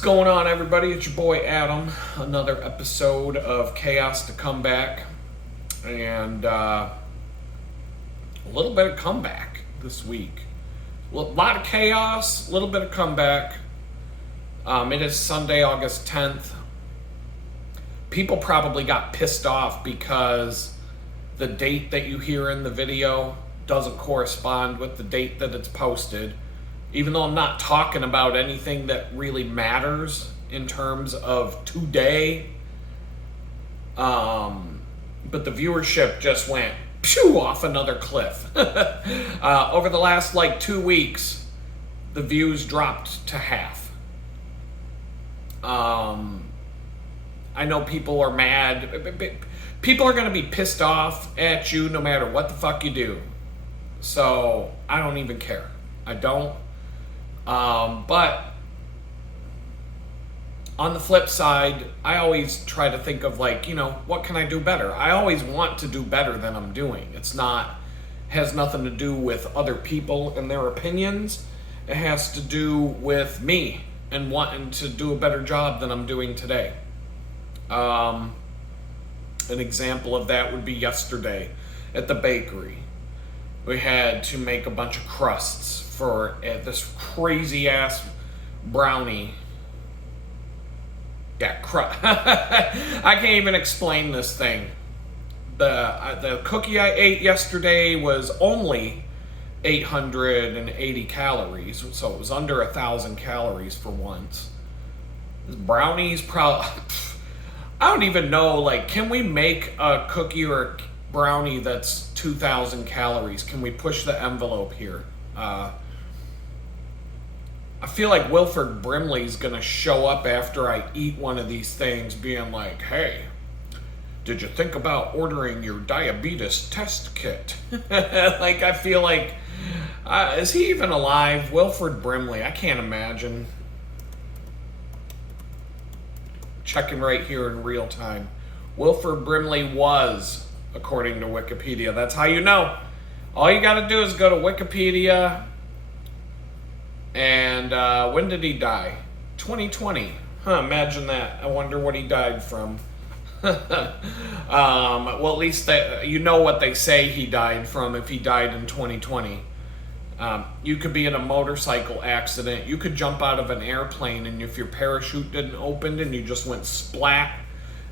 What's going on, everybody? It's your boy Adam. Another episode of Chaos to Comeback, and a little bit of comeback this week. A lot of chaos, a little bit of comeback. It is Sunday, August 10th. People probably got pissed off because the date that you hear in the video doesn't correspond with the date that it's posted. Even though I'm not talking about anything that really matters in terms of today. But the viewership just went phew off another cliff. Over the last 2 weeks, the views dropped to half. I know people are mad. People are going to be pissed off at you no matter what the fuck you do. So I don't even care. I don't. But on the flip side, I always try to think of what can I do better? I always want to do better than I'm doing. Has nothing to do with other people and their opinions. It has to do with me and wanting to do a better job than I'm doing today. An example of that would be yesterday at the bakery. We had to make a bunch of crusts for this crazy ass brownie. Yeah, I can't even explain this thing. The cookie I ate yesterday was only 880 calories, so it was under 1,000 calories for once. This brownie's probably, I don't even know, can we make a cookie or a brownie that's 2,000 calories? Can we push the envelope here? I feel like Wilford Brimley's gonna show up after I eat one of these things being like, hey, did you think about ordering your diabetes test kit? I feel like, is he even alive? Wilford Brimley, I can't imagine. Checking right here in real time. Wilford Brimley was, according to Wikipedia. That's how you know. All you gotta do is go to Wikipedia. And when did he die? 2020. Imagine that. I wonder what he died from. Well, at least you know what they say he died from if he died in 2020. You could be in a motorcycle accident. You could jump out of an airplane, and if your parachute didn't open and you just went splat,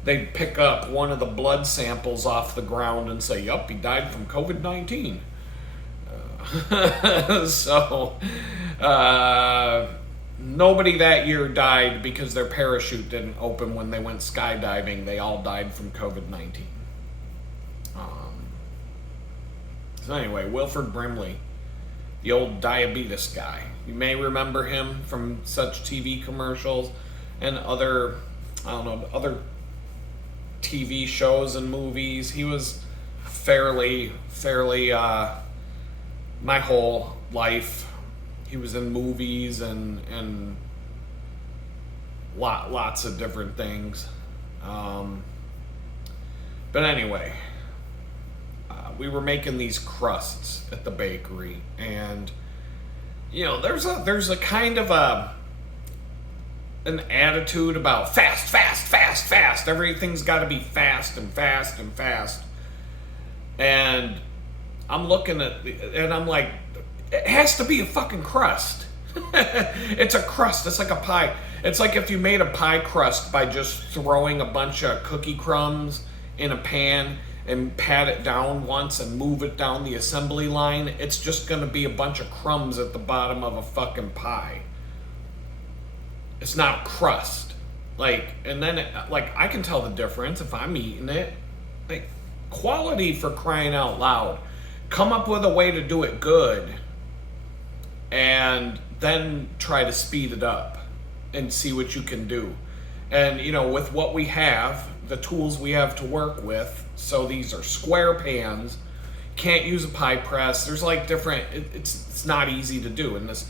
they'd pick up one of the blood samples off the ground and say, yup, he died from COVID-19. So, nobody that year died because their parachute didn't open when they went skydiving. They all died from COVID-19. So anyway, Wilford Brimley, the old diabetes guy. You may remember him from such TV commercials and other TV shows and movies. He was fairly, my whole life, he was in movies and lots of different things. But anyway, we were making these crusts at the bakery, and there's a kind of an attitude about fast. Everything's got to be fast and fast and fast. And I'm looking at and I'm like, it has to be a fucking crust. It's a crust. It's like a pie. It's like if you made a pie crust by just throwing a bunch of cookie crumbs in a pan and pat it down once and move it down the assembly line. It's just going to be a bunch of crumbs at the bottom of a fucking pie. It's not crust. And then I can tell the difference if I'm eating it. Quality, for crying out loud. Come up with a way to do it good and then try to speed it up and see what you can do. And, with what we have, the tools we have to work with, so these are square pans, can't use a pie press. There's different, it's not easy to do. And this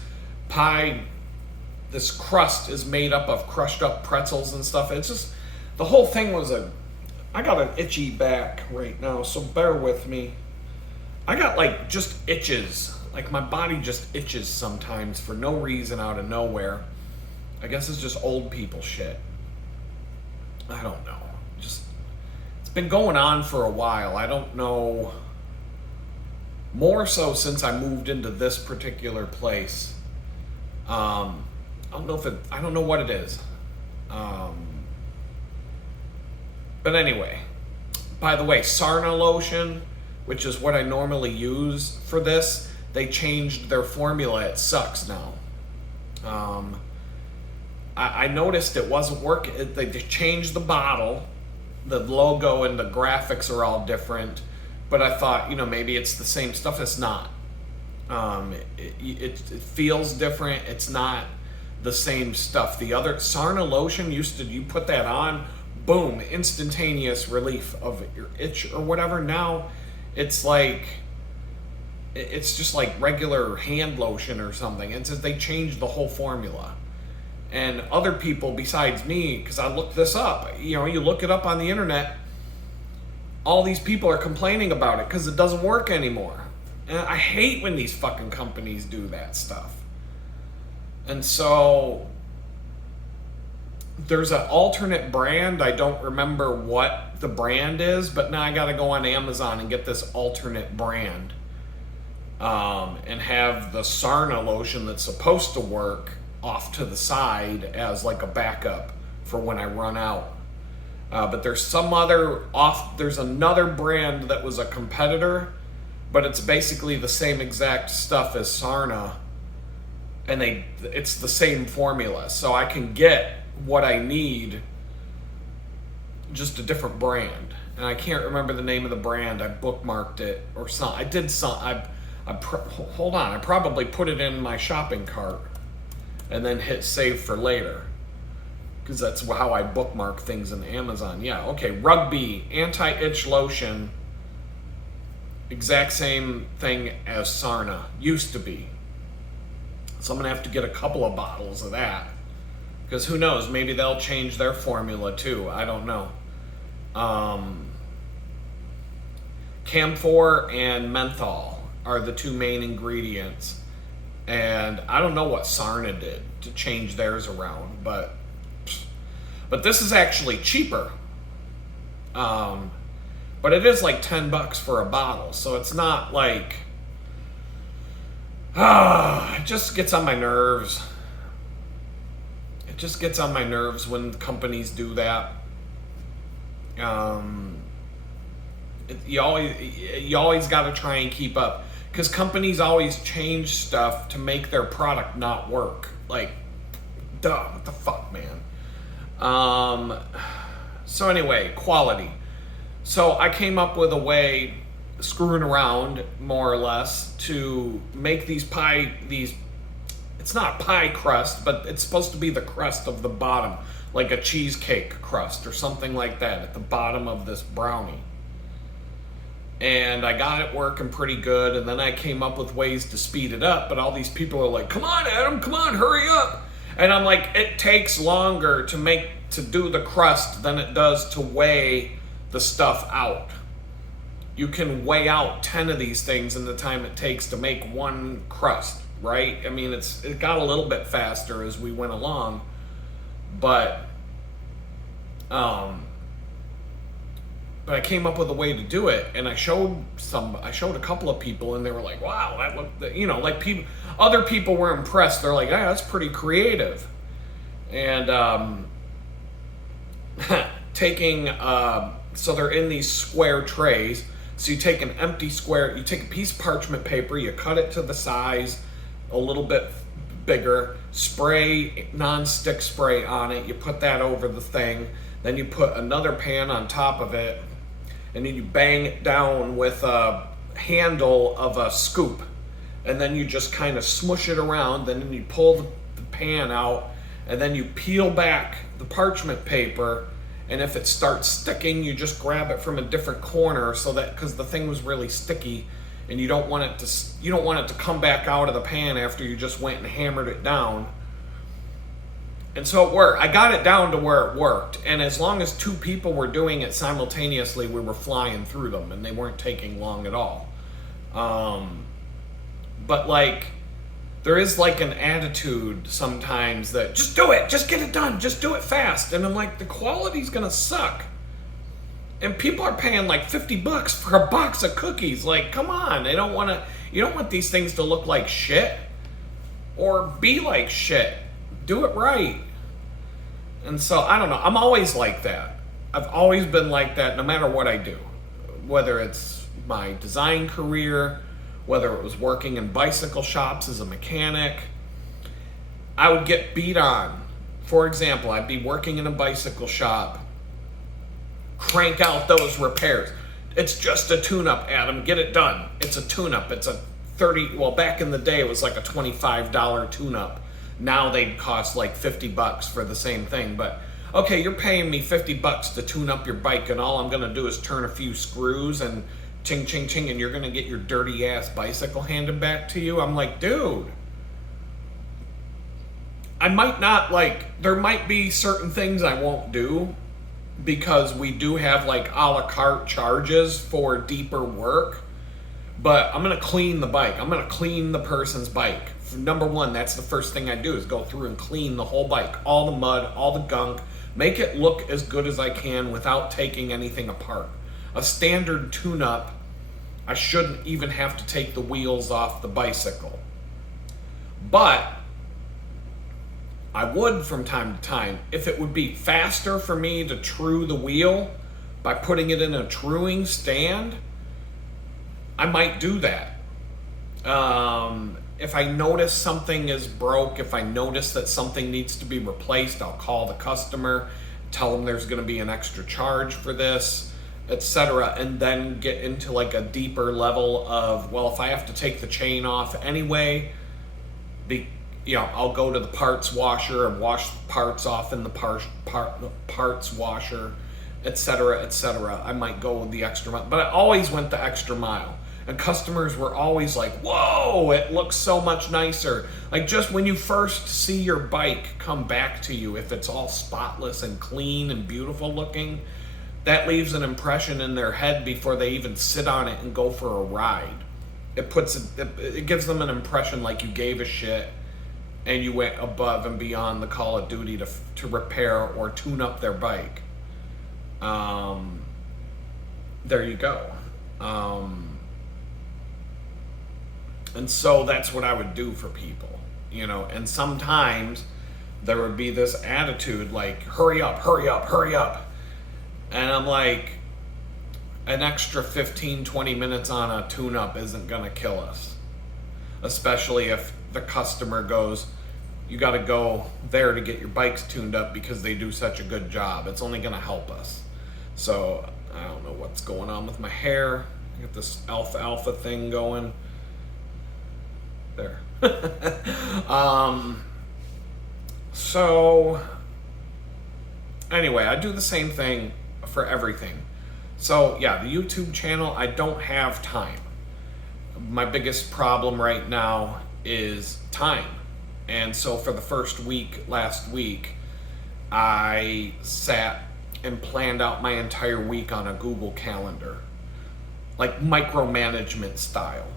crust is made up of crushed up pretzels and stuff. It's just, the whole thing was I got an itchy back right now, so bear with me. I got just itches. My body just itches sometimes for no reason out of nowhere. I guess it's just old people shit. I don't know. Just, it's been going on for a while. I don't know. More so since I moved into this particular place. I don't know if it, I don't know what it is. But anyway, by the way, Sarna lotion, which is what I normally use for this, they changed their formula. It sucks now. I noticed it wasn't working. They changed the bottle. The logo and the graphics are all different. But I thought, maybe it's the same stuff. It's not. It feels different. It's not the same stuff. The other Sarna lotion you put that on, boom, instantaneous relief of your itch or whatever. Now it's just like regular hand lotion or something. It's just they changed the whole formula. And other people besides me, because I looked this up, you look it up on the internet, all these people are complaining about it because it doesn't work anymore. And I hate when these fucking companies do that stuff. And so there's an alternate brand. I don't remember what the brand is, but now I got to go on Amazon and get this alternate brand and have the Sarna lotion that's supposed to work off to the side as like a backup for when I run out. But there's another brand that was a competitor, but it's basically the same exact stuff as Sarna, and it's the same formula. So I can get what I need, just a different brand. And I can't remember the name of the brand. I bookmarked it or something. Hold on. I probably put it in my shopping cart and then hit save for later, because that's how I bookmark things in Amazon. Yeah, okay. Rugby anti-itch lotion, exact same thing as Sarna used to be. So I'm gonna have to get a couple of bottles of that, because who knows, maybe they'll change their formula too. I don't know. Camphor and menthol are the two main ingredients, and I don't know what Sarna did to change theirs around, but this is actually cheaper. But it is like $10 for a bottle, so it's not like, it just gets on my nerves. It just gets on my nerves when companies do that. You always got to try and keep up, because companies always change stuff to make their product not work. Like, duh, what the fuck, man? So anyway, quality. So I came up with a way, screwing around more or less, to make it's not pie crust, but it's supposed to be the crust of the bottom, like a cheesecake crust or something like that at the bottom of this brownie. And I got it working pretty good, and then I came up with ways to speed it up, but all these people are like, come on, Adam, come on, hurry up. And I'm like, it takes longer to do the crust than it does to weigh the stuff out. You can weigh out 10 of these things in the time it takes to make one crust, right? I mean, it got a little bit faster as we went along, but I came up with a way to do it, and I showed a couple of people, and they were like, wow, that looked, like other people were impressed. They're like, yeah, that's pretty creative. And so they're in these square trays. So you take an empty square, you take a piece of parchment paper, you cut it to the size a little bit bigger, spray non-stick spray on it, you put that over the thing, then you put another pan on top of it, and then you bang it down with a handle of a scoop, and then you just kind of smush it around, then you pull the pan out, and then you peel back the parchment paper, and if it starts sticking, you just grab it from a different corner, so that, because the thing was really sticky, and you don't want it to come back out of the pan after you just went and hammered it down. And so it worked. I got it down to where it worked, and as long as two people were doing it simultaneously, we were flying through them, and they weren't taking long at all. But like, there is like an attitude sometimes that just do it, just get it done, just do it fast. And I'm like, the quality's gonna suck. And people are paying like $50 for a box of cookies. Like, come on, you don't want these things to look like shit or be like shit. Do it right. And so, I don't know, I'm always like that. I've always been like that no matter what I do. Whether it's my design career, whether it was working in bicycle shops as a mechanic, I would get beat on. For example, I'd be working in a bicycle shop, crank out those repairs. It's just a tune-up, Adam, get it done. It's a tune-up, it's a back in the day it was like a $25 tune-up. Now they'd cost like $50 for the same thing, but okay, you're paying me $50 to tune up your bike and all I'm gonna do is turn a few screws and ching, ching, ching, and you're gonna get your dirty ass bicycle handed back to you. I'm like, dude, I might not there might be certain things I won't do because we do have like a la carte charges for deeper work, but I'm gonna clean the bike. I'm gonna clean the person's bike. Number one, that's the first thing I do is go through and clean the whole bike, all the mud, all the gunk, make it look as good as I can without taking anything apart. A standard tune-up, I shouldn't even have to take the wheels off the bicycle. But I would from time to time, if it would be faster for me to true the wheel by putting it in a truing stand, I might do that. If I notice something is broke, if I notice that something needs to be replaced, I'll call the customer, tell them there's going to be an extra charge for this, etc., and then get into like a deeper level of, well, if I have to take the chain off anyway, I'll go to the parts washer and wash the parts off in the parts washer, etc., etc. I might go with the extra mile, but I always went the extra mile. And customers were always like, whoa, it looks so much nicer. Like just when you first see your bike come back to you, if it's all spotless and clean and beautiful looking, that leaves an impression in their head before they even sit on it and go for a ride. It gives them an impression like you gave a shit and you went above and beyond the call of duty to repair or tune up their bike. There you go. And so that's what I would do for people, and sometimes there would be this attitude like, hurry up, hurry up, hurry up. And I'm like, an extra 15, 20 minutes on a tune-up isn't gonna kill us. Especially if the customer goes, you gotta go there to get your bikes tuned up because they do such a good job. It's only gonna help us. So, I don't know what's going on with my hair. I got this alfalfa thing going. There. So anyway, I do the same thing for everything. So yeah, the YouTube channel, I don't have time. My biggest problem right now is time. And so for the first week, last week, I sat and planned out my entire week on a Google Calendar, like micromanagement style.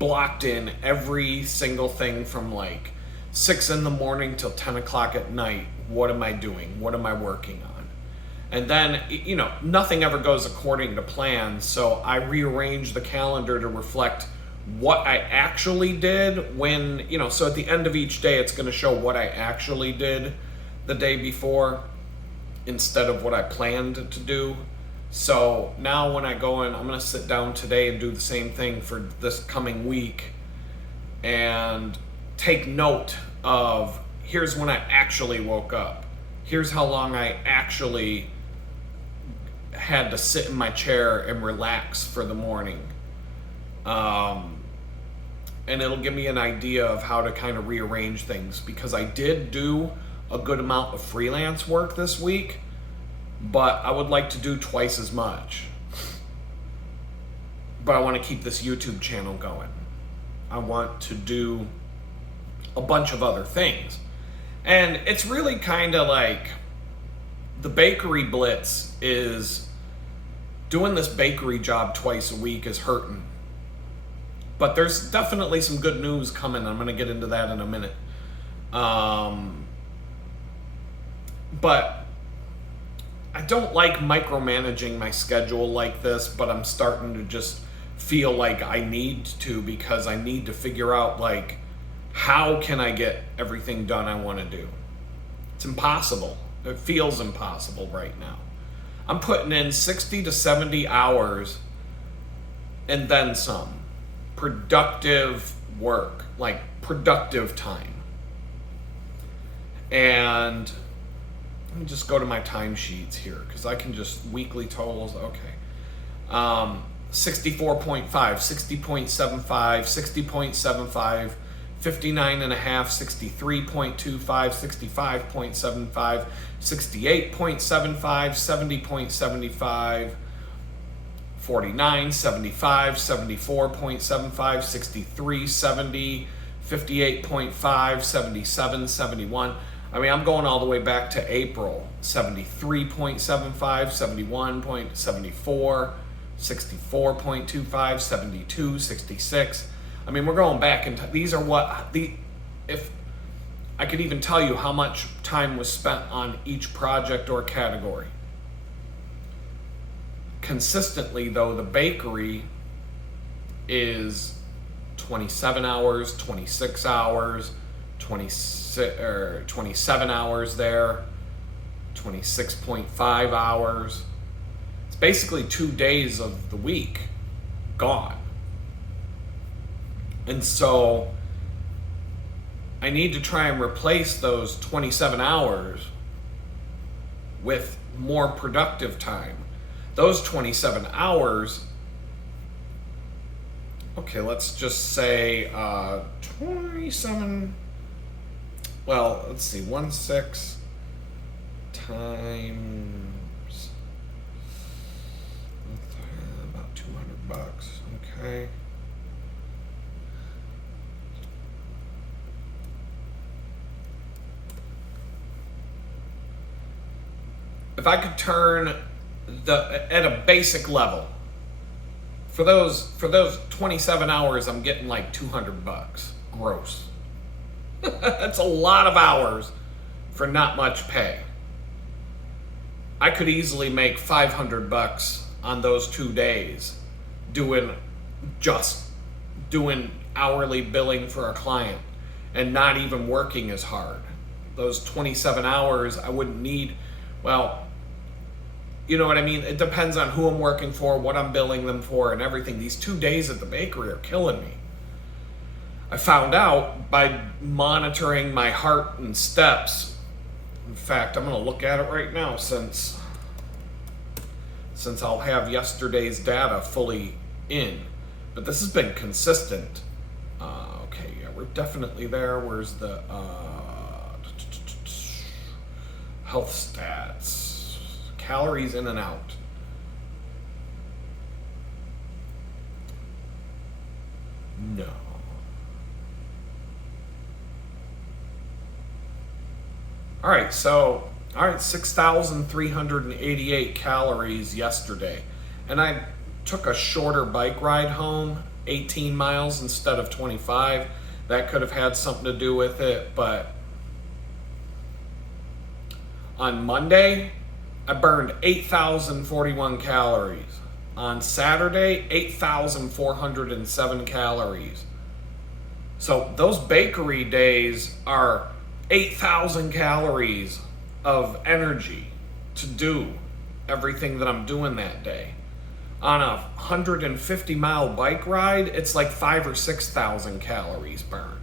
Blocked in every single thing from like 6 a.m. till 10 o'clock at night. What am I doing? What am I working on? And then, nothing ever goes according to plan. So I rearrange the calendar to reflect what I actually did when, so at the end of each day, it's going to show what I actually did the day before instead of what I planned to do. So now when I go in, I'm going to sit down today and do the same thing for this coming week and take note of, here's when I actually woke up. Here's how long I actually had to sit in my chair and relax for the morning. And it'll give me an idea of how to kind of rearrange things, because I did do a good amount of freelance work this week, but I would like to do twice as much. But I want to keep this YouTube channel going. I want to do a bunch of other things. And it's really kind of like the bakery blitz is doing this bakery job twice a week is hurting. But there's definitely some good news coming. I'm going to get into that in a minute. But I don't like micromanaging my schedule like this, but I'm starting to just feel like I need to, because I need to figure out, like, how can I get everything done I want to do? It's impossible. It feels impossible right now. I'm putting in 60 to 70 hours and then some productive work, like productive time. And let me just go to my timesheets here, because I can just weekly totals. Okay. 64.5, 60.75, 60.75, 59.5, 63.25, 65.75, 68.75, 70.75, 49, 75, 74.75, 63, 70, 58.5, 77, 71. I mean, I'm going all the way back to April. 73.75, 71.74, 64.25, 72, 66. I mean, we're going back, and these are if I could even tell you how much time was spent on each project or category. Consistently, though, the bakery is 27 hours, 26 hours, 27 hours there, 26.5 hours. It's basically 2 days of the week gone. And so I need to try and replace those 27 hours with more productive time. Those 27 hours, okay, let's just say 27, well, let's see, 16 times about $200, okay. If I could turn at a basic level, for those 27 hours, I'm getting like $200 gross. That's a lot of hours for not much pay. I could easily make $500 on those 2 days doing hourly billing for a client and not even working as hard. Those 27 hours, I wouldn't need, well, you know what I mean? It depends on who I'm working for, what I'm billing them for, and everything. These 2 days at the bakery are killing me. I found out by monitoring my heart and steps. In fact, I'm going to look at it right now since I'll have yesterday's data fully in. But this has been consistent. Okay, yeah, we're definitely there. Where's the health stats? Calories in and out. No. All right, 6,388 calories yesterday. And I took a shorter bike ride home, 18 miles instead of 25. That could have had something to do with it, but on Monday, I burned 8,041 calories. On Saturday, 8,407 calories. So those bakery days are 8,000 calories of energy to do everything that I'm doing that day. On a 150-mile bike ride, it's like 5,000 or 6,000 calories burned.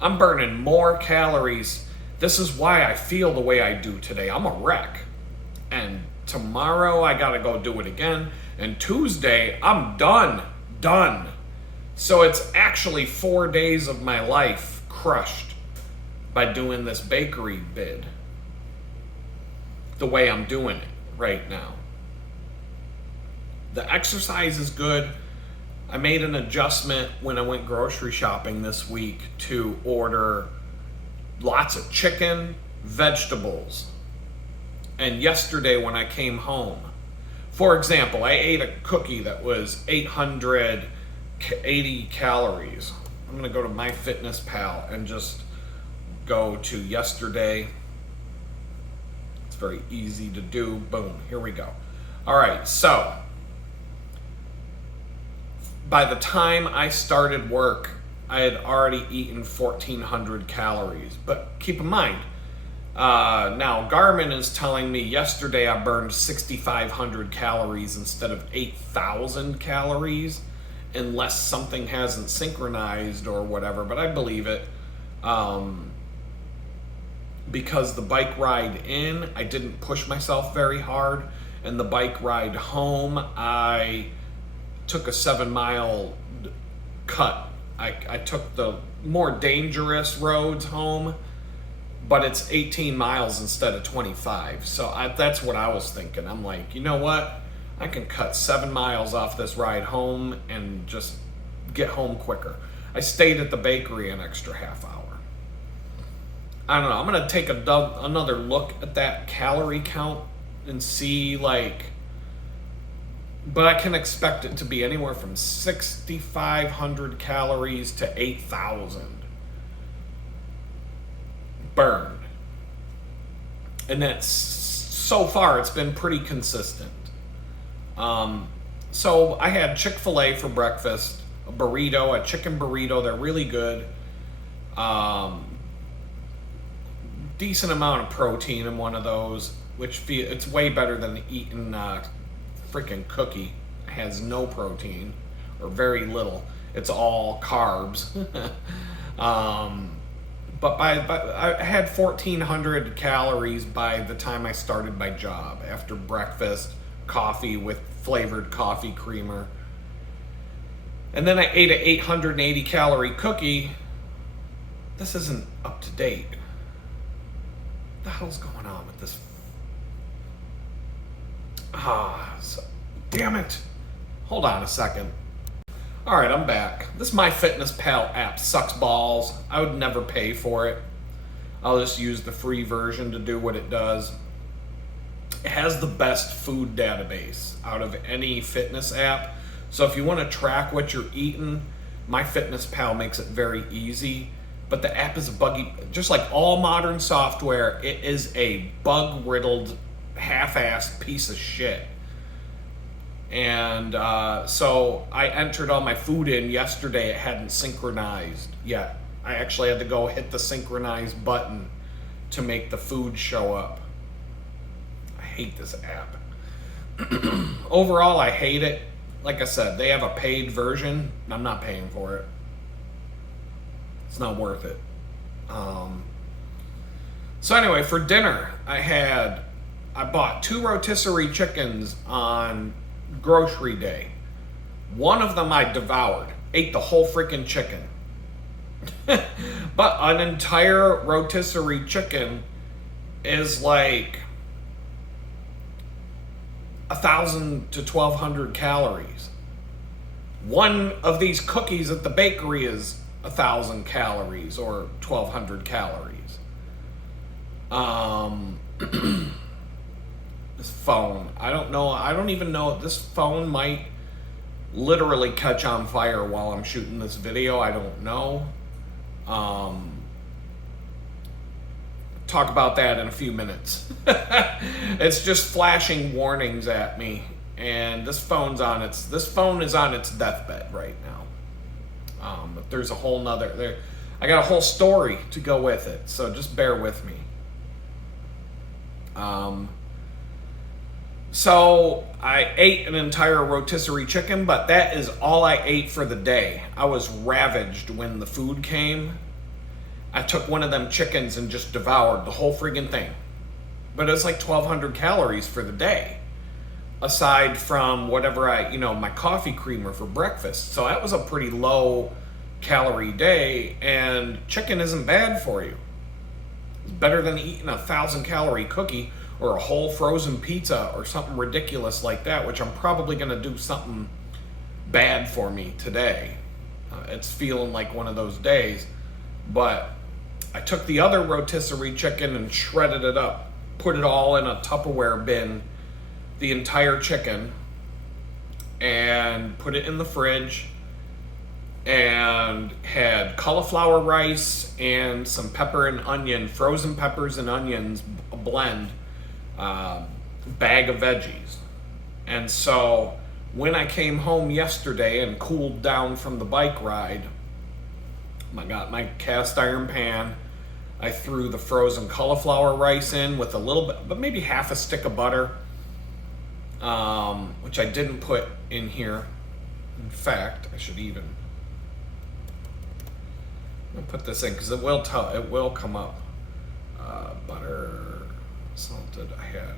I'm burning more calories. This is why I feel the way I do today. I'm a wreck. And tomorrow I gotta go do it again. And Tuesday, I'm done. So it's actually 4 days of my life crushed by doing this bakery bid the way I'm doing it right now. The exercise is good. I made an adjustment when I went grocery shopping this week to order lots of chicken, vegetables. And yesterday when I came home, for example, I ate a cookie that was 800 80 calories. I'm gonna go to MyFitnessPal and just go to yesterday. It's very easy to do. Boom, here we go. All right, so by the time I started work, I had already eaten 1,400 calories. But keep in mind, now Garmin is telling me yesterday I burned 6,500 calories instead of 8,000 calories, unless something hasn't synchronized or whatever, but I believe it. Because the bike ride in, I didn't push myself very hard, and the bike ride home, I took a 7-mile cut. I took the more dangerous roads home, but it's 18 miles instead of 25. So that's what I was thinking. I'm like, you know what? I can cut 7 miles off this ride home and just get home quicker. I stayed at the bakery an extra half hour. I don't know. I'm going to take another look at that calorie count and see, like, but I can expect it to be anywhere from 6,500 calories to 8,000 burned. And that's, so far, it's been pretty consistent. So I had Chick-fil-A for breakfast, a burrito, a chicken burrito. They're really good. Decent amount of protein in one of those, which it's way better than eating freaking cookie. It has no protein or very little. It's all carbs. But I had 1,400 calories by the time I started my job. After breakfast, coffee with flavored coffee creamer. And then I ate an 880 calorie cookie. This isn't up to date. What the hell's going on with this? Damn it. Hold on a second. All right, I'm back. This MyFitnessPal app sucks balls. I would never pay for it. I'll just use the free version to do what it does. It has the best food database out of any fitness app. So if you want to track what you're eating, MyFitnessPal makes it very easy. But the app is buggy. Just like all modern software, it is a bug-riddled, half-assed piece of shit. And so I entered all my food in yesterday. It hadn't synchronized yet. I actually had to go hit the synchronize button to make the food show up. I hate this app. Overall, I hate it. Like I said, they have a paid version. I'm not paying for it. It's not worth it. So anyway, for dinner, I bought 2 rotisserie chickens on grocery day. One of them I devoured, ate the whole freaking chicken. But an entire rotisserie chicken is like 1,000 to 1,200 calories. One of these cookies at the bakery is 1,000 calories or 1,200 calories. This phone, I don't know. I don't even know. This phone might literally catch on fire while I'm shooting this video. I don't know. Talk about that in a few minutes. It's just flashing warnings at me, and this phone is on its deathbed right now. But there's a whole nother I got a whole story to go with it, so just bear with me. So I ate an entire rotisserie chicken, but that is all I ate for the day. I was ravaged when the food came. I took one of them chickens and just devoured the whole friggin' thing. But it was like 1,200 calories for the day, aside from whatever my coffee creamer for breakfast. So that was a pretty low calorie day, and chicken isn't bad for you. It's better than eating a 1,000 calorie cookie or a whole frozen pizza or something ridiculous like that, which I'm probably going to do something bad for me today. It's feeling like one of those days. But I took the other rotisserie chicken and shredded it up, put it all in a Tupperware bin, the entire chicken, and put it in the fridge. and had cauliflower rice and some pepper and onion, frozen peppers and onions blend, bag of veggies. And so when I came home yesterday and cooled down from the bike ride, I got my cast iron pan. I threw the frozen cauliflower rice in with a little bit, but maybe half a stick of butter, which I didn't put in here. In fact, I should even. I'm gonna put this in because it will come up. Butter, salted. I have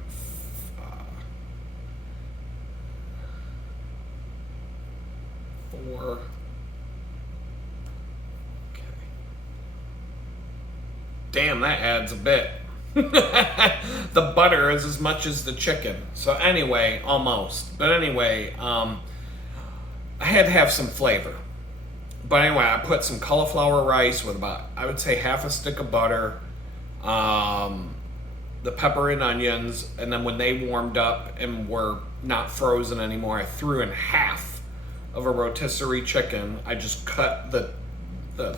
4. Okay. Damn, that adds a bit. The butter is as much as the chicken. So anyway, almost. But anyway, I had to have some flavor. But anyway, I put some cauliflower rice with about, I would say, half a stick of butter, the pepper and onions, and then when they warmed up and were not frozen anymore, I threw in half of a rotisserie chicken. I just cut the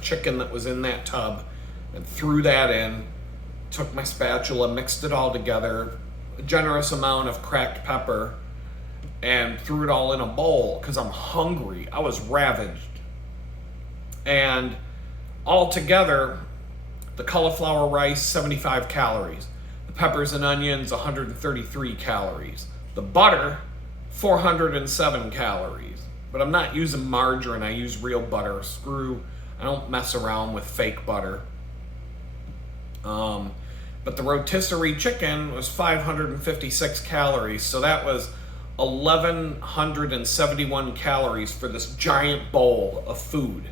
chicken that was in that tub and threw that in, took my spatula, mixed it all together, a generous amount of cracked pepper, and threw it all in a bowl because I'm hungry. I was ravaged. And all together, the cauliflower rice, 75 calories. The peppers and onions, 133 calories. The butter, 407 calories. But I'm not using margarine, I use real butter. I don't mess around with fake butter. But the rotisserie chicken was 556 calories, so that was 1,171 calories for this giant bowl of food.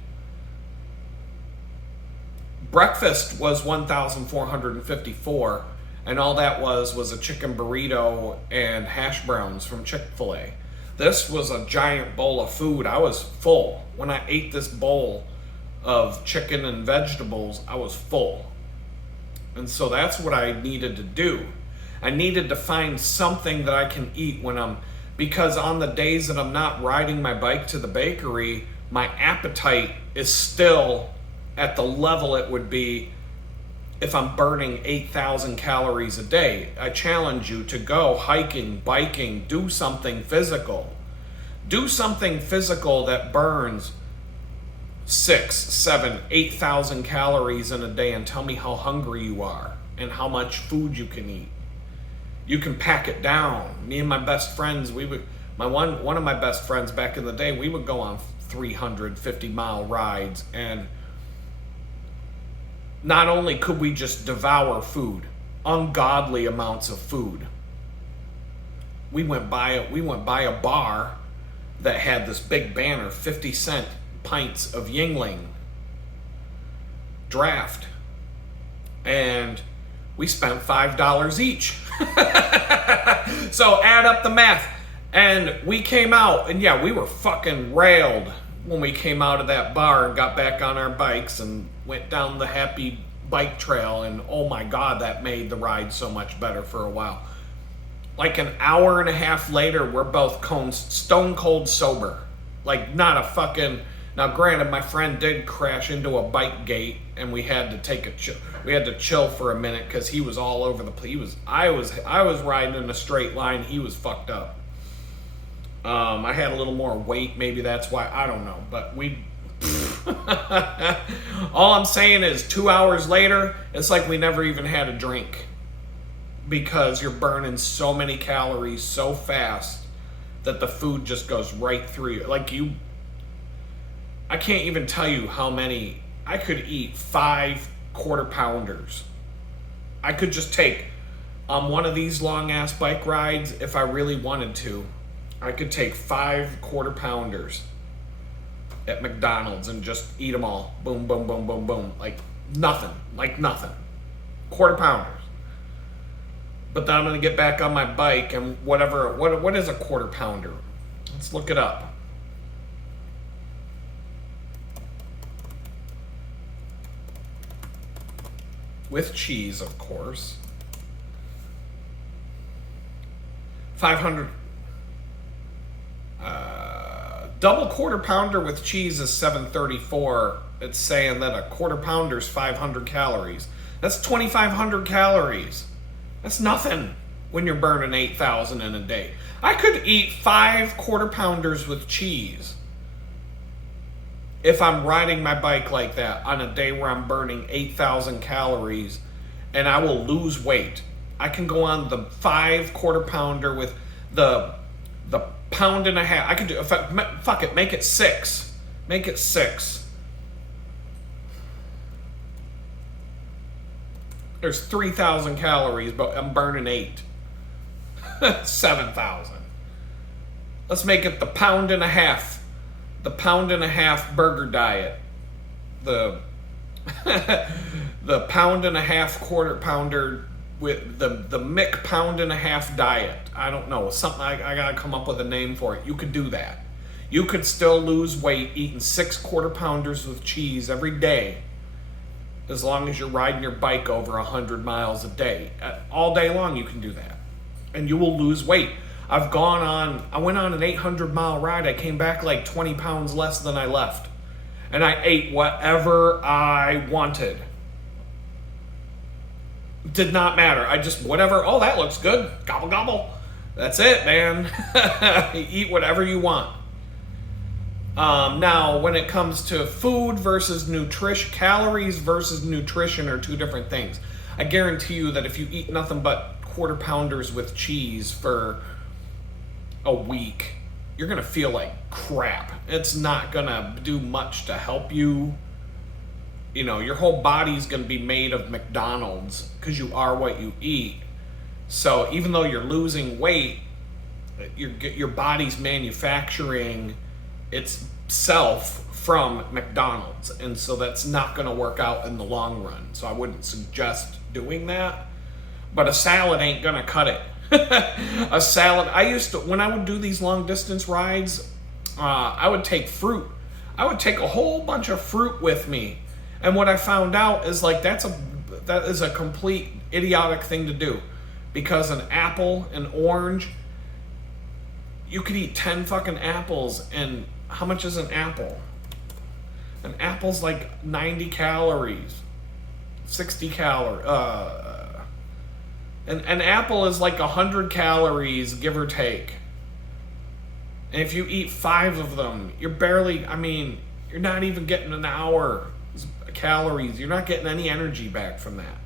Breakfast was 1,454, and all that was a chicken burrito and hash browns from Chick-fil-A. This was a giant bowl of food. I was full. When I ate this bowl of chicken and vegetables, I was full. And so that's what I needed to do. I needed to find something that I can eat because on the days that I'm not riding my bike to the bakery, my appetite is still at the level it would be if I'm burning 8,000 calories a day. I challenge you to go hiking, biking, do something physical. Do something physical that burns 6, 7, 8,000 calories in a day and tell me how hungry you are and how much food you can eat. You can pack it down. Me and my best friends, one of my best friends back in the day, we would go on 350-mile rides, and not only could we just devour food, ungodly amounts of food. We went by a bar that had this big banner, 50-cent pints of Yuengling draft, and we spent $5 each. So add up the math, and we came out, and yeah, we were fucking railed when we came out of that bar and got back on our bikes and went down the happy bike trail, and oh my god, that made the ride so much better for a while. Like an hour and a half later, we're both stone cold sober. Like not a fucking. Now, granted, my friend did crash into a bike gate, and we had to take a chill. We had to chill for a minute because he was all over the place. I was riding in a straight line. He was fucked up. I had a little more weight. Maybe that's why. I don't know. But all I'm saying is 2 hours later, it's like we never even had a drink, because you're burning so many calories so fast that the food just goes right through you. I can't even tell you how many. I could eat 5 quarter pounders. I could just take on one of these long ass bike rides, if I really wanted to, I could take 5 quarter pounders at McDonald's and just eat them all. Boom, boom, boom, boom, boom. Like nothing. Quarter pounders. But then I'm going to get back on my bike and whatever. What is a quarter pounder? Let's look it up. With cheese, of course. 500. double quarter pounder with cheese is 734. It's saying that a quarter pounder is 500 calories. That's 2,500 calories. That's nothing when you're burning 8,000 in a day. I could eat 5 quarter pounders with cheese if I'm riding my bike like that on a day where I'm burning 8,000 calories, and I will lose weight. I can go on the 5 quarter pounder with the pound and a half. I could do, fuck it, make it 6. Make it 6. There's 3,000 calories, but I'm burning 8. 7,000. Let's make it the pound and a half. The pound and a half burger diet. The the pound and a half quarter pounder with the Mick pound and a half diet. I don't know. Something I gotta come up with a name for it. You could do that. You could still lose weight eating 6 quarter pounders with cheese every day, as long as you're riding your bike over 100 miles a day. All day long you can do that. And you will lose weight. I went on an 800-mile ride. I came back like 20 pounds less than I left. And I ate whatever I wanted. Did not matter. I just, whatever, oh, that looks good. Gobble, gobble. That's it, man. Eat whatever you want. Now, when it comes to food versus nutrition, calories versus nutrition are two different things. I guarantee you that if you eat nothing but quarter pounders with cheese for a week, you're going to feel like crap. It's not going to do much to help you. You know, your whole body's going to be made of McDonald's because you are what you eat. So even though you're losing weight, your body's manufacturing itself from McDonald's, and so that's not going to work out in the long run. So I wouldn't suggest doing that, but a salad ain't going to cut it. A salad, when I would do these long distance rides, I would take fruit. I would take a whole bunch of fruit with me, and what I found out is like that is a complete idiotic thing to do, because an apple, an orange, you could eat 10 fucking apples, and how much is an apple? An apple's like 90 calories, 60 calories. An apple is like 100 calories, give or take. And if you eat 5 of them, you're not even getting an hour calories. You're not getting any energy back from that.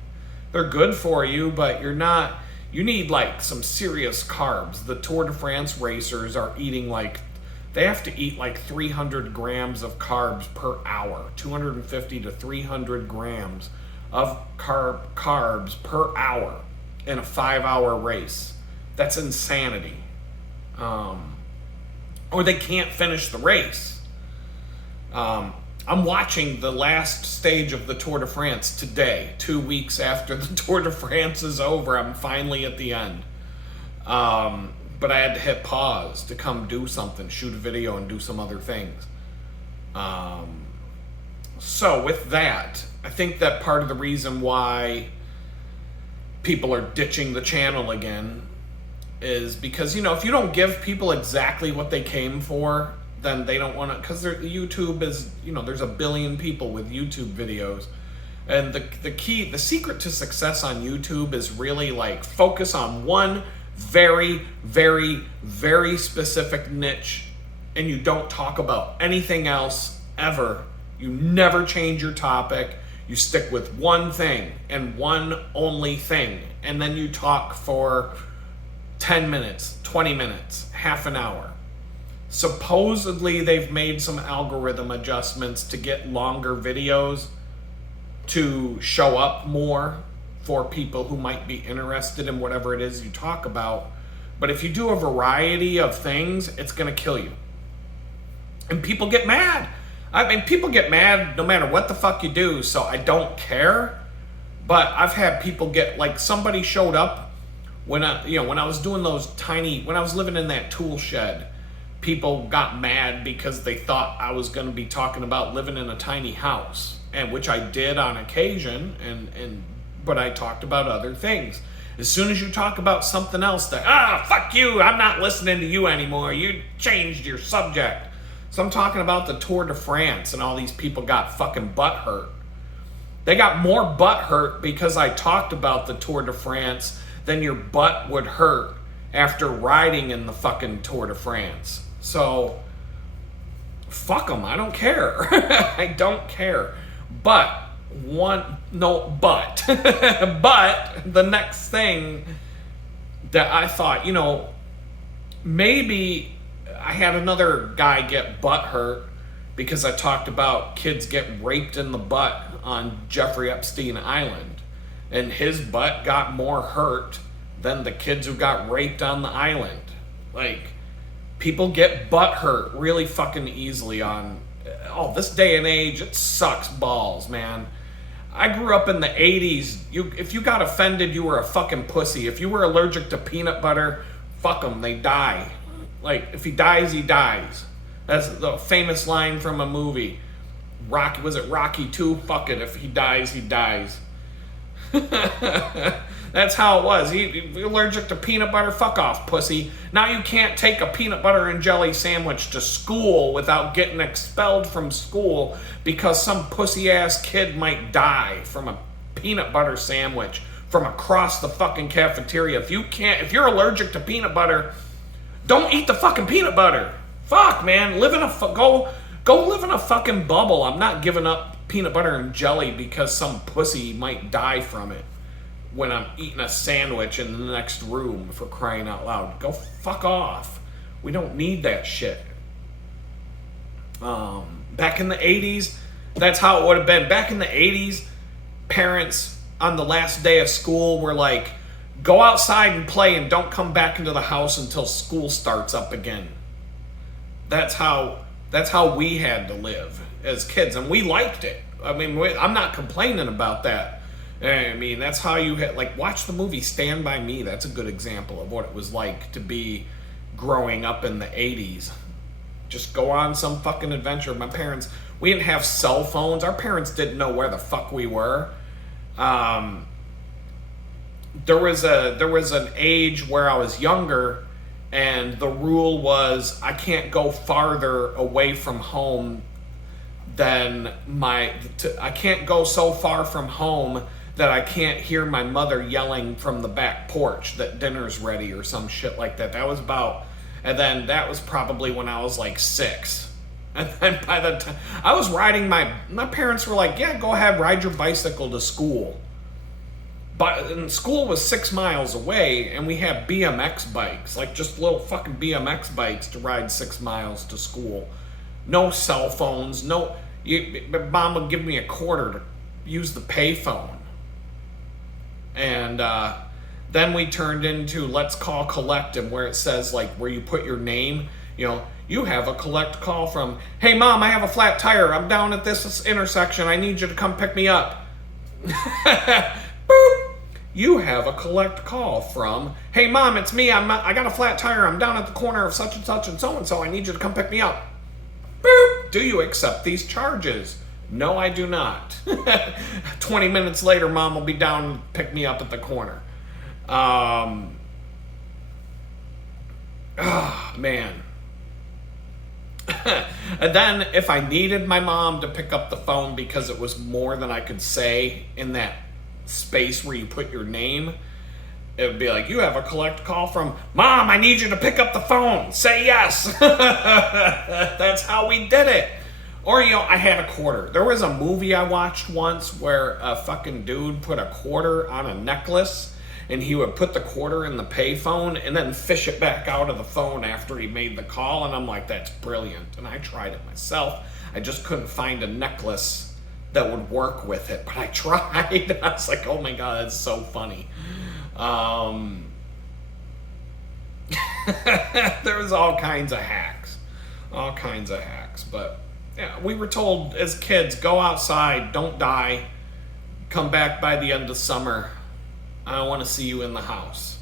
They're good for you, but you need like some serious carbs. The Tour de France racers are eating they have to eat like 300 grams of carbs per hour, 250 to 300 grams of carbs per hour in a 5-hour race. That's insanity. Or they can't finish the race. I'm watching the last stage of the Tour de France today, 2 weeks after the Tour de France is over. I'm finally at the end. But I had to hit pause to come do something, shoot a video and do some other things. So with that, I think that part of the reason why people are ditching the channel again is because, if you don't give people exactly what they came for, then they don't want to, because YouTube is, there's a billion people with YouTube videos. And the secret to success on YouTube is really focus on one very, very, very specific niche, and you don't talk about anything else ever. You never change your topic. You stick with one thing and one only thing, and then you talk for 10 minutes, 20 minutes, half an hour. Supposedly they've made some algorithm adjustments to get longer videos to show up more for people who might be interested in whatever it is you talk about. But if you do a variety of things, it's going to kill you. And people get mad. People get mad no matter what the fuck you do, so I don't care. But I've had people get, somebody showed up when I was doing when I was living in that tool shed, people got mad because they thought I was going to be talking about living in a tiny house, and which I did on occasion, but I talked about other things. As soon as you talk about something else, fuck you, I'm not listening to you anymore, you changed your subject. So I'm talking about the Tour de France, and all these people got fucking butt hurt. They got more butt hurt because I talked about the Tour de France than your butt would hurt after riding in the fucking Tour de France. So, fuck them. I don't care. I don't care. But, but the next thing that I thought, maybe I had another guy get butt hurt because I talked about kids getting raped in the butt on Jeffrey Epstein Island. And his butt got more hurt than the kids who got raped on the island. Like, people get butt hurt really fucking easily on... Oh, this day and age, it sucks balls, man. I grew up in the 80s. If you got offended, you were a fucking pussy. If you were allergic to peanut butter, fuck them, they die. Like, if he dies, he dies. That's the famous line from a movie. Rocky, was it Rocky 2? Fuck it, if he dies, he dies. That's how it was. You're allergic to peanut butter? Fuck off, pussy. Now you can't take a peanut butter and jelly sandwich to school without getting expelled from school because some pussy-ass kid might die from a peanut butter sandwich from across the fucking cafeteria. If you're allergic to peanut butter, don't eat the fucking peanut butter. Fuck, man. Go live in a fucking bubble. I'm not giving up peanut butter and jelly because some pussy might die from it when I'm eating a sandwich in the next room, for crying out loud. Go fuck off. We don't need that shit. Back in the 80s, that's how it would have been. Back in the 80s, parents on the last day of school were like, go outside and play and don't come back into the house until school starts up again. That's how we had to live as kids, and we liked it. I mean, I'm not complaining about that. I mean, that's how you had, like, watch the movie Stand By Me. That's a good example of what it was like to be growing up in the 80s. Just go on some fucking adventure. My parents, we didn't have cell phones. Our parents didn't know where the fuck we were. There was an age where I was younger, and the rule was I can't go farther away from home than I can't go so far from home that I can't hear my mother yelling from the back porch that dinner's ready or some shit like that. And then that was probably when I was like 6. And then by the time I was riding my parents were like, yeah, go ahead, ride your bicycle to school. And school was 6 miles away, and we had BMX bikes, like just little fucking BMX bikes to ride 6 miles to school. No cell phones, Mom would give me a quarter to use the payphone. And then we turned into Let's Call Collect, and where it says, like, where you put your name, you have a collect call from, hey, Mom, I have a flat tire. I'm down at this intersection. I need you to come pick me up. Boop. You have a collect call from, hey, Mom, it's me. I got a flat tire. I'm down at the corner of such and such and so-and-so. I need you to come pick me up. Boop. Do you accept these charges? No, I do not. 20 minutes later, Mom will be down and pick me up at the corner. Man. And then if I needed my mom to pick up the phone because it was more than I could say in that space where you put your name, it would be like, you have a collect call from Mom, I need you to pick up the phone. Say yes. That's how we did it. Or, I had a quarter. There was a movie I watched once where a fucking dude put a quarter on a necklace, and he would put the quarter in the payphone and then fish it back out of the phone after he made the call. And I'm like, that's brilliant. And I tried it myself. I just couldn't find a necklace that would work with it, but I tried. I was like, oh my God, that's so funny. There was all kinds of hacks. But yeah, we were told as kids, go outside, don't die, come back by the end of summer. I don't want to see you in the house.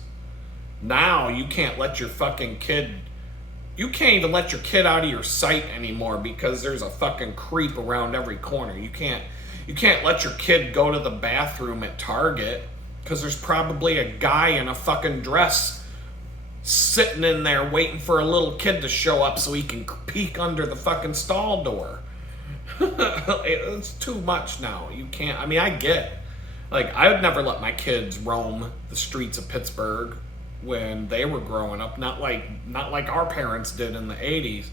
Now you can't let your fucking kid, you can't even let your kid out of your sight anymore because there's a fucking creep around every corner. You can't let your kid go to the bathroom at Target because there's probably a guy in a fucking dress sitting in there waiting for a little kid to show up so he can peek under the fucking stall door. It's too much now. You can't, I mean, I get, like, I would never let my kids roam the streets of Pittsburgh when they were growing up, not like our parents did in the 80s.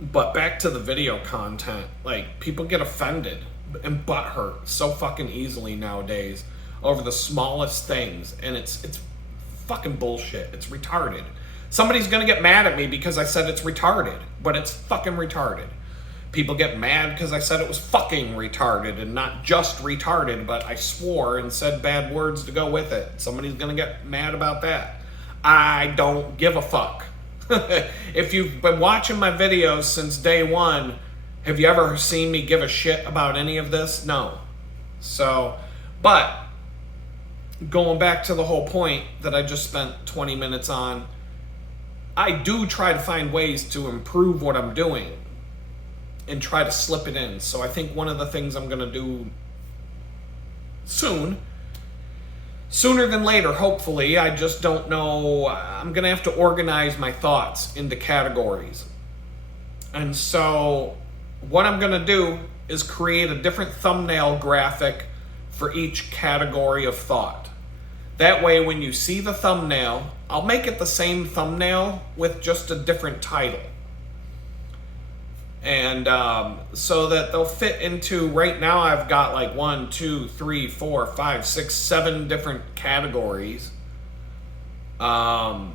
But back to the video content, like, people get offended and butthurt so fucking easily nowadays over the smallest things, and it's fucking bullshit. It's retarded. Somebody's gonna get mad at me because I said it's retarded, but it's fucking retarded. People get mad because I said it was fucking retarded and not just retarded, but I swore and said bad words to go with it. Somebody's gonna get mad about that. I don't give a fuck. If you've been watching my videos since day one, have you ever seen me give a shit about any of this? No. So, but going back to the whole point that I just spent 20 minutes on, I do try to find ways to improve what I'm doing and try to slip it in. So I think one of the things I'm going to do sooner than later, hopefully, I just don't know, I'm going to have to organize my thoughts into categories. And so what I'm going to do is create a different thumbnail graphic for each category of thought. That way, when you see the thumbnail, I'll make it the same thumbnail with just a different title. And so that they'll fit into, right now I've got like 1, 2, 3, 4, 5, 6, 7 different categories of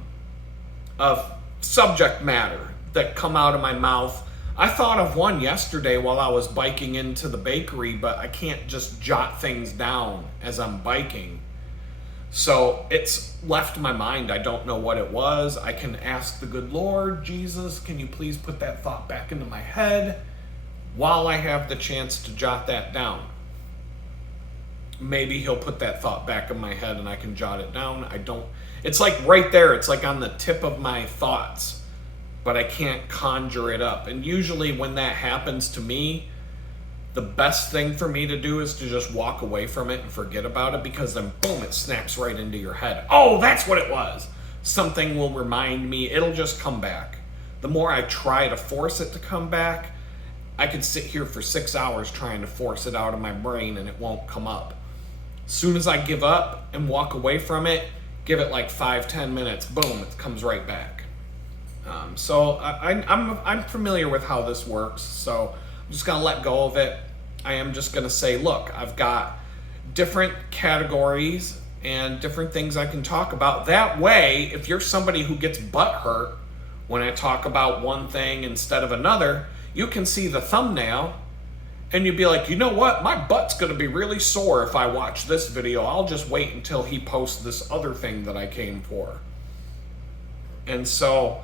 subject matter that come out of my mouth. I thought of one yesterday while I was biking into the bakery, but I can't just jot things down as I'm biking. So it's left my mind. I don't know what it was. I can ask the good Lord, Jesus, can you please put that thought back into my head while I have the chance to jot that down? Maybe he'll put that thought back in my head and I can jot it down. It's like right there. It's like on the tip of my thoughts, but I can't conjure it up. And usually when that happens to me, the best thing for me to do is to just walk away from it and forget about it, because then boom, it snaps right into your head. Oh, that's what it was. Something will remind me. It'll just come back. The more I try to force it to come back, I could sit here for 6 hours trying to force it out of my brain and it won't come up. As soon as I give up and walk away from it, give it like 5-10 minutes, boom, it comes right back. So I'm familiar with how this works, so I'm just gonna let go of it. I am just gonna say, look, I've got different categories and different things I can talk about. That way, if you're somebody who gets butthurt when I talk about one thing instead of another, you can see the thumbnail and you'd be like, you know what? My butt's gonna be really sore if I watch this video. I'll just wait until he posts this other thing that I came for. And so,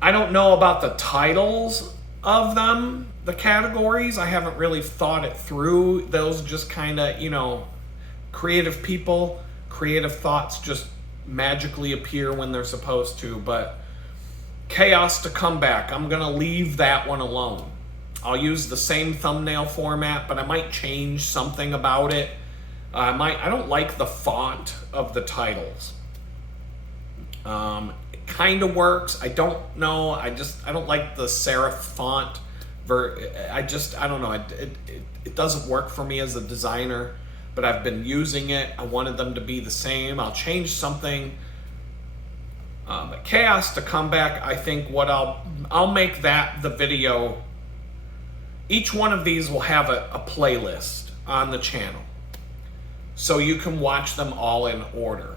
I don't know about the titles of them, the categories. I haven't really thought it through. Those just kind of, creative people, creative thoughts just magically appear when they're supposed to. But chaos to come back, I'm gonna leave that one alone. I'll use the same thumbnail format, but I might change something about it. I don't like the font of the titles. It kind of works. I don't know. I don't like the serif font. I don't know. It doesn't work for me as a designer, but I've been using it. I wanted them to be the same. I'll change something. But chaos to come back, I think I'll make that the video. Each one of these will have a playlist on the channel, so you can watch them all in order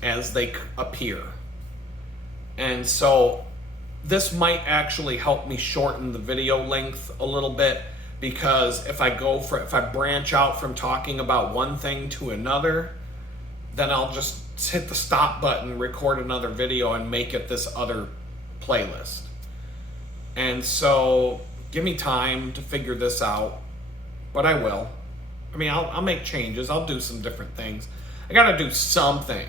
as they appear. And so this might actually help me shorten the video length a little bit, because if I branch out from talking about one thing to another, then I'll just hit the stop button, record another video, and make it this other playlist. And so give me time to figure this out, but I will. I mean, I'll make changes. I'll do some different things. I gotta do something.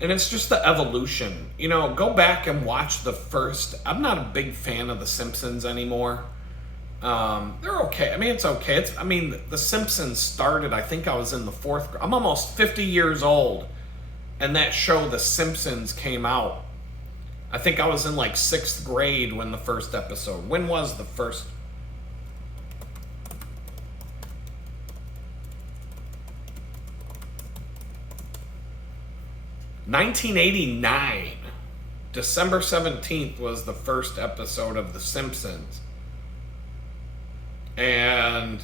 And it's just the evolution. Go back and watch the first. I'm not a big fan of The Simpsons anymore. They're okay. I mean, it's okay. The Simpsons started, I think I was in the fourth grade. I'm almost 50 years old. And that show, The Simpsons, came out. I think I was in like 6th grade when the first episode. When was the first? $1989. December 17th was the first episode of The Simpsons. And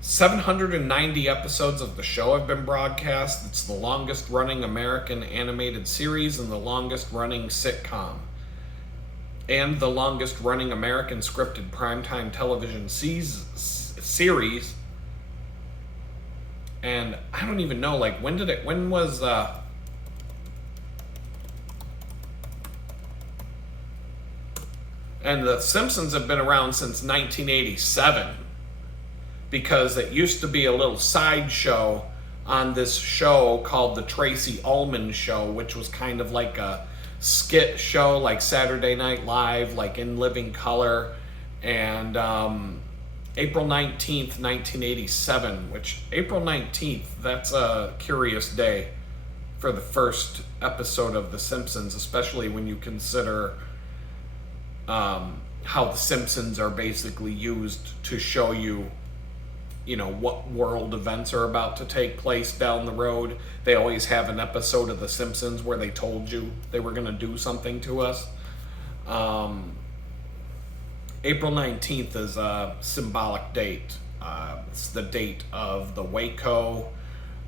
790 episodes of the show have been broadcast. It's the longest running American animated series and the longest running sitcom. And the longest running American scripted primetime television series. And I don't even know, like, when was, and The Simpsons have been around since 1987. Because it used to be a little sideshow on this show called The Tracy Ullman Show, which was kind of like a skit show, like Saturday Night Live, like In Living Color. And April 19th, 1987, which April 19th, that's a curious day for the first episode of The Simpsons, especially when you consider how The Simpsons are basically used to show you, what world events are about to take place down the road. They always have an episode of The Simpsons where they told you they were going to do something to us. April 19th is a symbolic date. It's the date of the Waco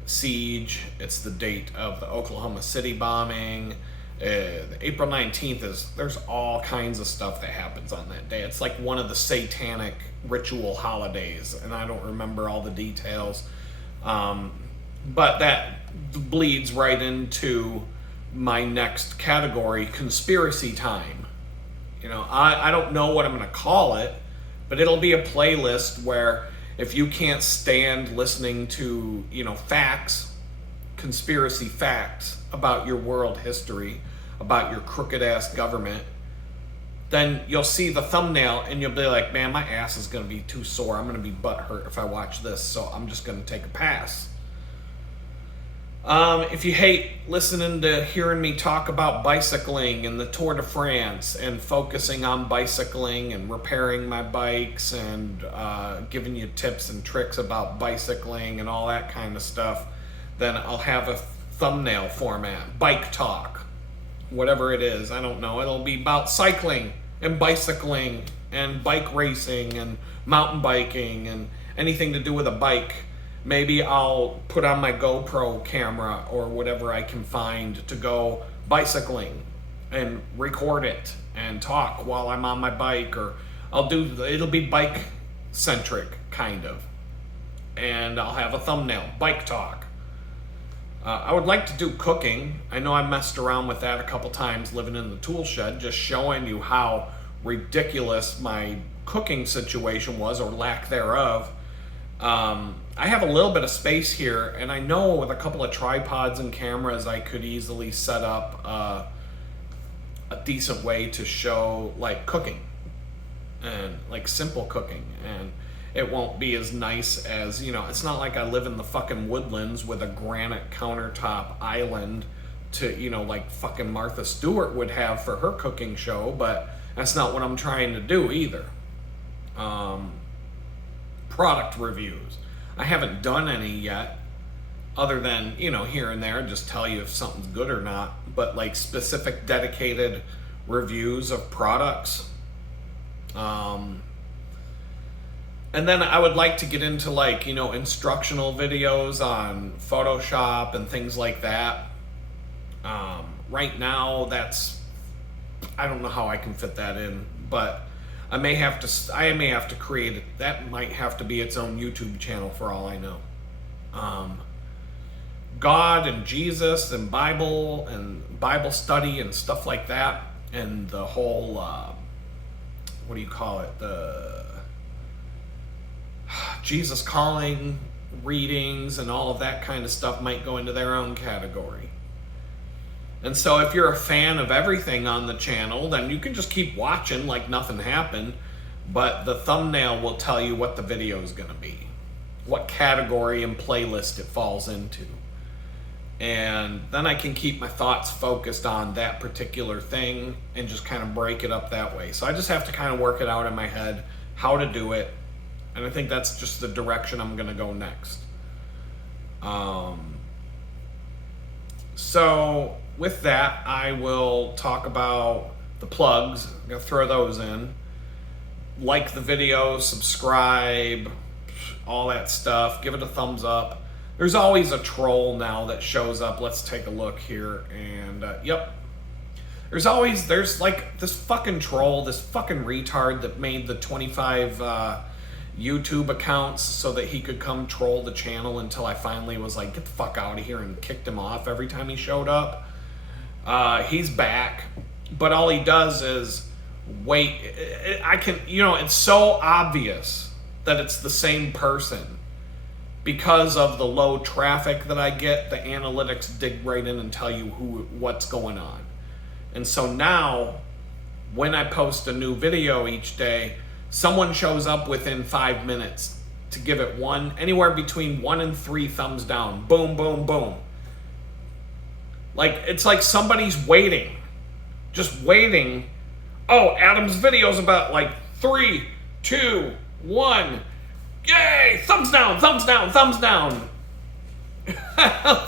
siege. It's the date of the Oklahoma City bombing. April 19th there's all kinds of stuff that happens on that day. It's like one of the satanic ritual holidays, and I don't remember all the details. But that bleeds right into my next category, conspiracy time. I don't know what I'm going to call it, but it'll be a playlist where if you can't stand listening to, facts, conspiracy facts about your world history, about your crooked ass government, then you'll see the thumbnail and you'll be like, man, my ass is going to be too sore. I'm going to be butthurt if I watch this, so I'm just going to take a pass. If you hate listening to hearing me talk about bicycling and the Tour de France and focusing on bicycling and repairing my bikes and giving you tips and tricks about bicycling and all that kind of stuff, then I'll have a thumbnail format, bike talk, whatever it is. I don't know. It'll be about cycling and bicycling and bike racing and mountain biking and anything to do with a bike. Maybe I'll put on my GoPro camera or whatever I can find to go bicycling and record it and talk while I'm on my bike, or it'll be bike centric kind of. And I'll have a thumbnail, bike talk. I would like to do cooking. I know I messed around with that a couple times living in the tool shed, just showing you how ridiculous my cooking situation was, or lack thereof. I have a little bit of space here, and I know with a couple of tripods and cameras I could easily set up a decent way to show like cooking and like simple cooking, and it won't be as nice as, it's not like I live in the fucking woodlands with a granite countertop island to, like fucking Martha Stewart would have for her cooking show, but that's not what I'm trying to do either. Product reviews. I haven't done any yet, other than, here and there, just tell you if something's good or not, but like specific dedicated reviews of products. And then I would like to get into like, instructional videos on Photoshop and things like that. Right now, I don't know how I can fit that in, but I may have to create it. That might have to be its own YouTube channel for all I know. God and Jesus and Bible study and stuff like that, and the whole, what do you call it? The Jesus calling readings and all of that kind of stuff might go into their own category. And so if you're a fan of everything on the channel, then you can just keep watching like nothing happened. But the thumbnail will tell you what the video is going to be, what category and playlist it falls into. And then I can keep my thoughts focused on that particular thing and just kind of break it up that way. So I just have to kind of work it out in my head how to do it. And I think that's just the direction I'm going to go next. So with that, I will talk about the plugs. I'm going to throw those in. Like the video, subscribe, all that stuff. Give it a thumbs up. There's always a troll now that shows up. Let's take a look here. And yep. There's like this fucking troll, this fucking retard that made the 25 YouTube accounts so that he could come troll the channel until I finally was like, get the fuck out of here, and kicked him off every time he showed up. He's back, but all he does is wait. It's so obvious that it's the same person. Because of the low traffic that I get, the analytics dig right in and tell you what's going on. And so now, when I post a new video each day, someone shows up within 5 minutes to give it anywhere between 1 and 3 thumbs down. Boom, boom, boom. Like, it's like somebody's waiting. Just waiting. Oh, Adam's video's about like 3, 2, 1. Yay! Thumbs down, thumbs down, thumbs down.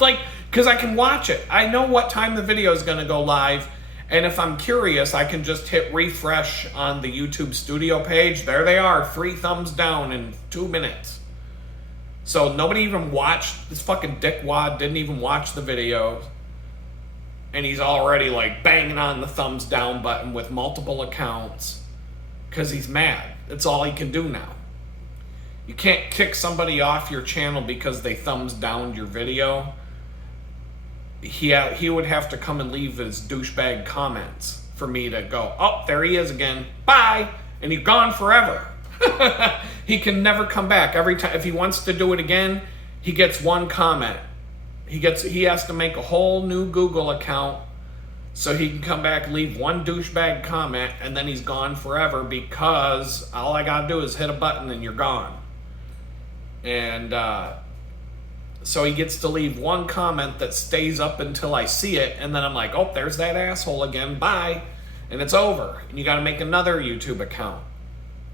Like, because I can watch it. I know what time the video is going to go live. And if I'm curious, I can just hit refresh on the YouTube studio page. There they are, 3 thumbs down in 2 minutes. So nobody even watched, this fucking dickwad didn't even watch the video. And he's already like banging on the thumbs down button with multiple accounts because he's mad. That's all he can do now. You can't kick somebody off your channel because they thumbs downed your video. He would have to come and leave his douchebag comments for me to go, oh, there he is again. Bye. And he's gone forever. He can never come back. Every time, if he wants to do it again, he gets 1 comment. He has to make a whole new Google account so he can come back, leave 1 douchebag comment, and then he's gone forever because all I gotta do is hit a button and you're gone. And so he gets to leave 1 comment that stays up until I see it, and then I'm like, oh, there's that asshole again, bye, and it's over. And you got to make another YouTube account.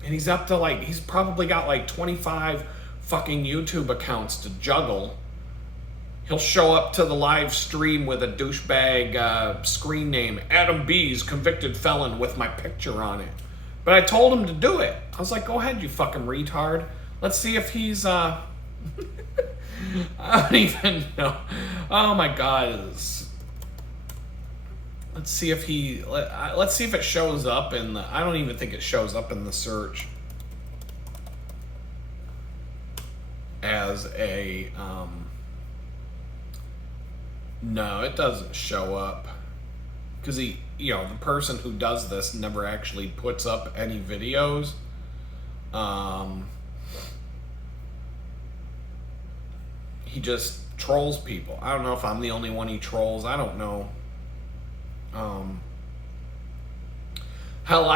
And he's up to he's probably got like 25 fucking YouTube accounts to juggle. He'll show up to the live stream with a douchebag screen name, Adam B's convicted felon, with my picture on it. But I told him to do it. I was like, go ahead, you fucking retard. Let's see if he's, I don't even know. Oh my God. Let's see if let's see if it shows up in the, I don't even think it shows up in the search as a, no, it doesn't show up. Because the person who does this never actually puts up any videos. He just trolls people. I don't know if I'm the only one he trolls. I don't know. Hell,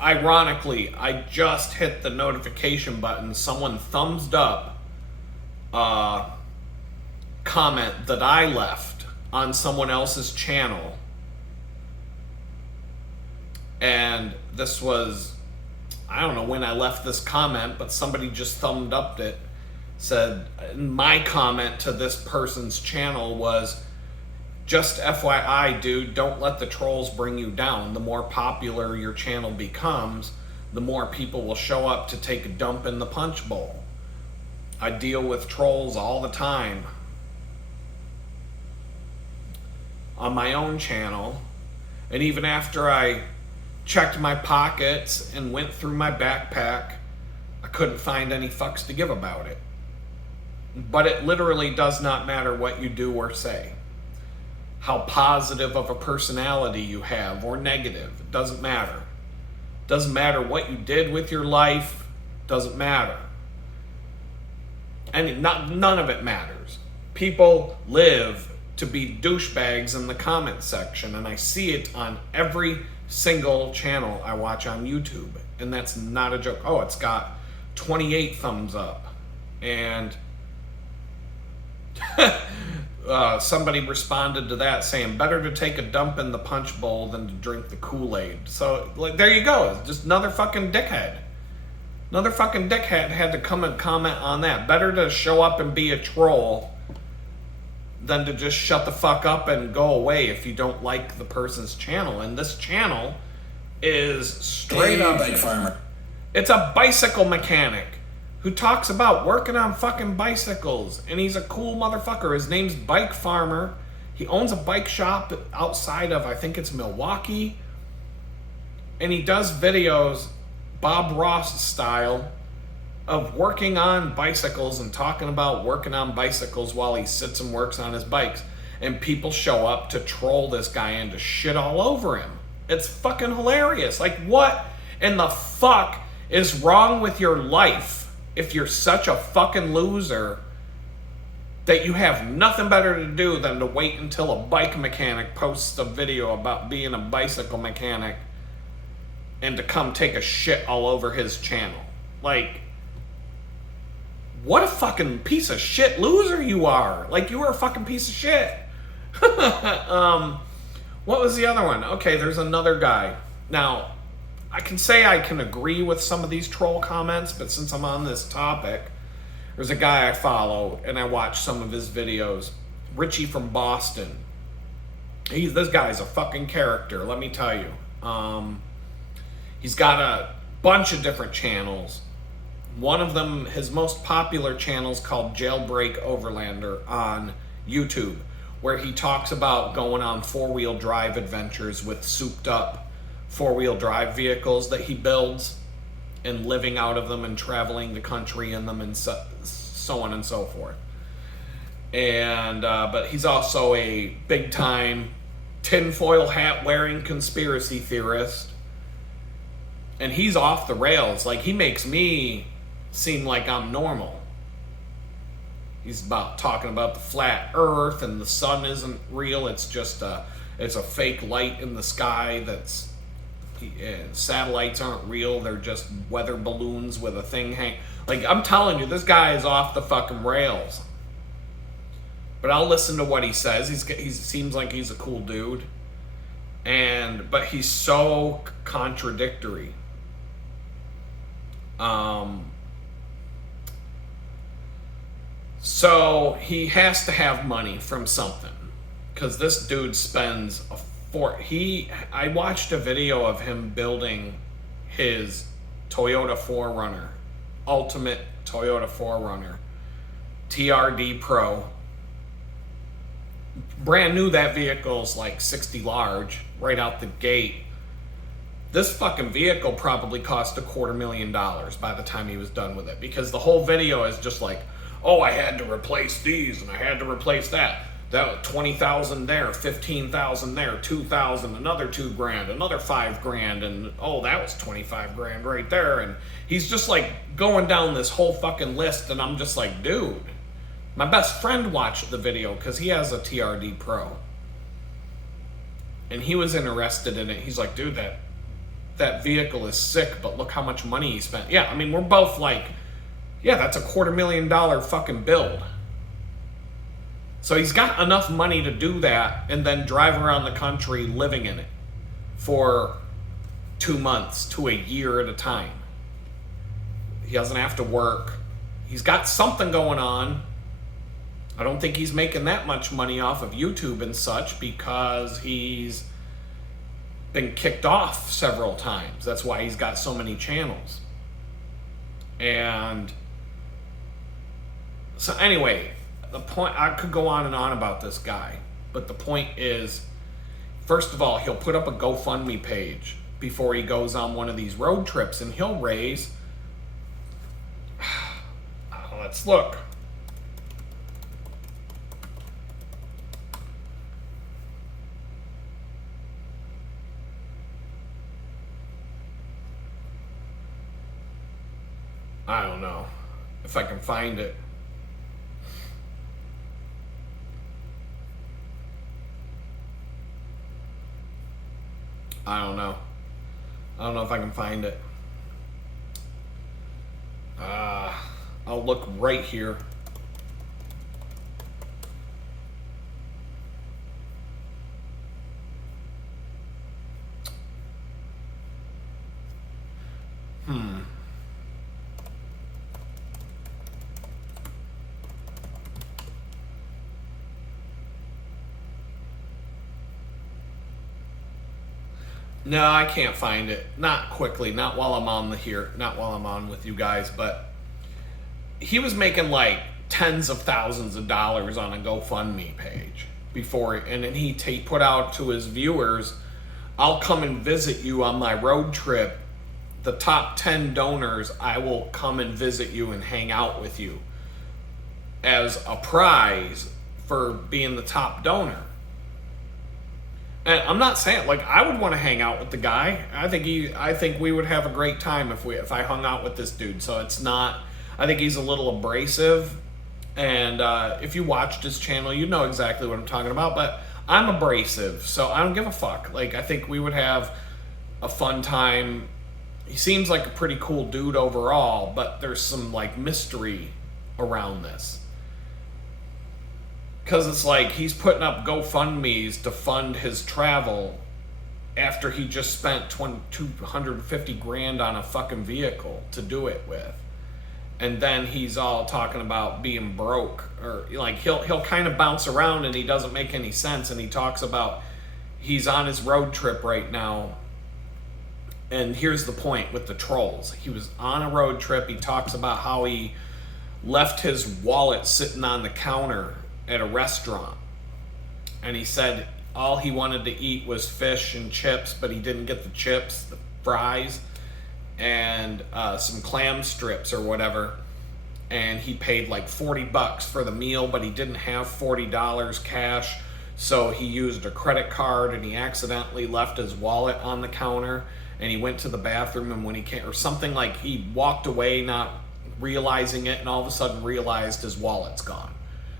ironically, I just hit the notification button. Someone thumbs up comment that I left on someone else's channel. And this was, I don't know when I left this comment, but somebody just thumbed up it. Said, my comment to this person's channel was, just FYI, dude, don't let the trolls bring you down. The more popular your channel becomes, the more people will show up to take a dump in the punch bowl. I deal with trolls all the time on my own channel. And even after I checked my pockets and went through my backpack, I couldn't find any fucks to give about it. But it literally does not matter what you do or say. How positive of a personality you have or negative. It doesn't matter. It doesn't matter what you did with your life. It doesn't matter. And none of it matters. People live to be douchebags in the comment section, and I see it on every single channel I watch on YouTube, and that's not a joke. Oh, it's got 28 thumbs up, and somebody responded to that saying, better to take a dump in the punch bowl than to drink the Kool-Aid. So, like, there you go. Just another fucking dickhead. Another fucking dickhead had to come and comment on that. Better to show up and be a troll than to just shut the fuck up and go away if you don't like the person's channel. And this channel is straight up bike farmer. It's a bicycle mechanic who talks about working on fucking bicycles, and he's a cool motherfucker. His name's Bike Farmer. He owns a bike shop outside of, I think it's Milwaukee, and he does videos Bob Ross style of working on bicycles and talking about working on bicycles while he sits and works on his bikes, and people show up to troll this guy and to shit all over him. It's fucking hilarious. Like, what in the fuck is wrong with your life if you're such a fucking loser that you have nothing better to do than to wait until a bike mechanic posts a video about being a bicycle mechanic and to come take a shit all over his channel? Like, what a fucking piece of shit loser you are. Like, you are a fucking piece of shit. What was the other one? Okay, there's another guy. Now, I can say I can agree with some of these troll comments, but since I'm on this topic, there's a guy I follow and I watch some of his videos. Richie from Boston. This guy's a fucking character, let me tell you. He's got a bunch of different channels. One of them, his most popular channel is called Jailbreak Overlander on YouTube, where he talks about going on four-wheel drive adventures with souped up four-wheel drive vehicles that he builds and living out of them and traveling the country in them and so on and so forth. And but he's also a big-time tinfoil hat-wearing conspiracy theorist. And he's off the rails. Like, he makes me seem like I'm normal. He's talking about the flat earth and the sun isn't real. It's just it's a fake light in the sky that's... satellites aren't real. They're just weather balloons with a thing hang. Like, I'm telling you, this guy is off the fucking rails. But I'll listen to what he says. He seems like he's a cool dude. But he's so contradictory. So he has to have money from something, because this dude spends I watched a video of him building his Toyota 4Runner, ultimate Toyota 4Runner, TRD Pro. Brand new, that vehicle's like 60 large right out the gate. This fucking vehicle probably cost $250,000 by the time he was done with it, because the whole video is just like, oh, I had to replace these and I had to replace that. That was 20,000 there, 15,000 there, 2,000, another $2,000, another $5,000, and oh, that was 25 grand right there. And he's just like going down this whole fucking list, and I'm just like, dude. My best friend watched the video because he has a TRD Pro, and he was interested in it. He's like, dude, that vehicle is sick, but look how much money he spent. Yeah, I mean, we're both like, yeah, that's $250,000 fucking build. So he's got enough money to do that and then drive around the country living in it for 2 months to a year at a time. He doesn't have to work. He's got something going on. I don't think he's making that much money off of YouTube and such, because he's been kicked off several times. That's why he's got so many channels. And so anyway, the point, I could go on and on about this guy, but the point is, first of all, he'll put up a GoFundMe page before he goes on one of these road trips, and he'll raise, let's look. I don't know if I can find it. I don't know. I don't know if I can find it. I'll look right here. No, I can't find it. Not quickly. Not while I'm on Not while I'm on with you guys. But he was making like tens of thousands of dollars on a GoFundMe page before, and then he put out to his viewers, "I'll come and visit you on my road trip. The top 10 donors, I will come and visit you and hang out with you as a prize for being the top donor." And I'm not saying, like, I would want to hang out with the guy. I think we would have a great time if I hung out with this dude. So it's not. I think he's a little abrasive, and if you watched his channel, you know exactly what I'm talking about. But I'm abrasive, so I don't give a fuck. Like, I think we would have a fun time. He seems like a pretty cool dude overall, but there's some like mystery around this. Because it's like he's putting up GoFundMes to fund his travel after he just spent 250 grand on a fucking vehicle to do it with. And then he's all talking about being broke, or like he'll kind of bounce around and he doesn't make any sense. And he talks about he's on his road trip right now. And here's the point with the trolls. He was on a road trip. He talks about how he left his wallet sitting on the counter at a restaurant, and he said all he wanted to eat was fish and chips, but he didn't get the chips, the fries, and some clam strips or whatever, and he paid like $40 for the meal, but he didn't have $40 cash, so he used a credit card, and he accidentally left his wallet on the counter, and he went to the bathroom, and when he came, or something, like he walked away not realizing it, and all of a sudden realized his wallet's gone.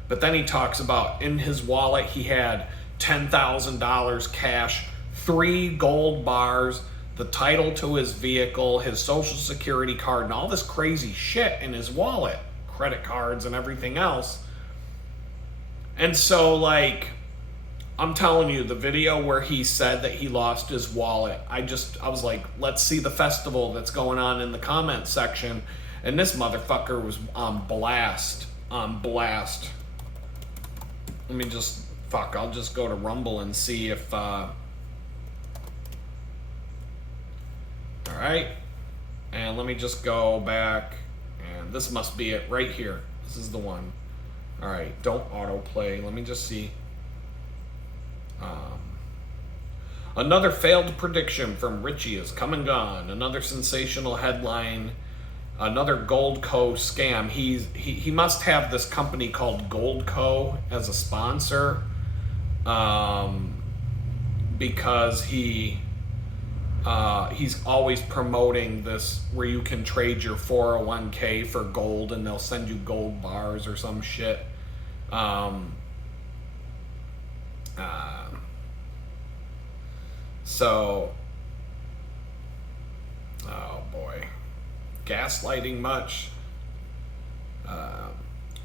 But then he talks about in his wallet he had $10,000 cash, 3 gold bars, the title to his vehicle, his social security card, and all this crazy shit in his wallet, credit cards and everything else. And so, like, I'm telling you, the video where he said that he lost his wallet, I was like, let's see the festival that's going on in the comment section. And this motherfucker was on blast. Let me just, I'll just go to Rumble and see if, all right. And let me just go back, and this must be it right here. This is the one. All right, don't autoplay. Let me just see. Another failed prediction from Richie is come and gone. Another sensational headline. Another Goldco scam. He must have this company called Goldco as a sponsor, because he's always promoting this where you can trade your 401k for gold and they'll send you gold bars or some shit. So, oh boy. Gaslighting much.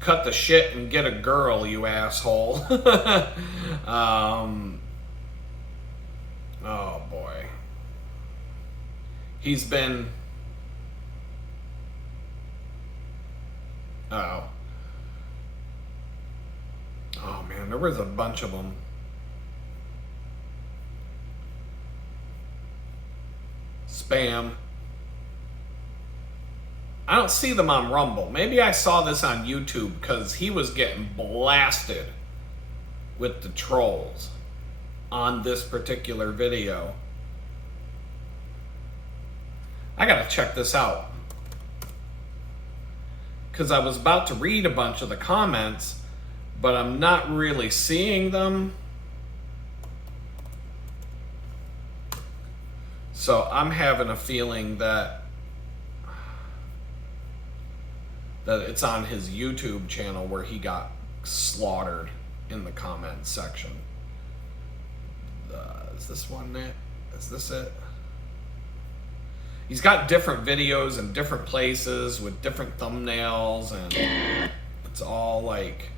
Cut the shit and get a girl, you asshole. Oh boy. He's been... Oh man, there was a bunch of them. Spam. I don't see them on Rumble. Maybe I saw this on YouTube because he was getting blasted with the trolls on this particular video. I gotta check this out because I was about to read a bunch of the comments, but I'm not really seeing them. So I'm having a feeling that it's on his YouTube channel where he got slaughtered in the comments section. Is this one it? Is this it? He's got different videos in different places with different thumbnails, and it's all like...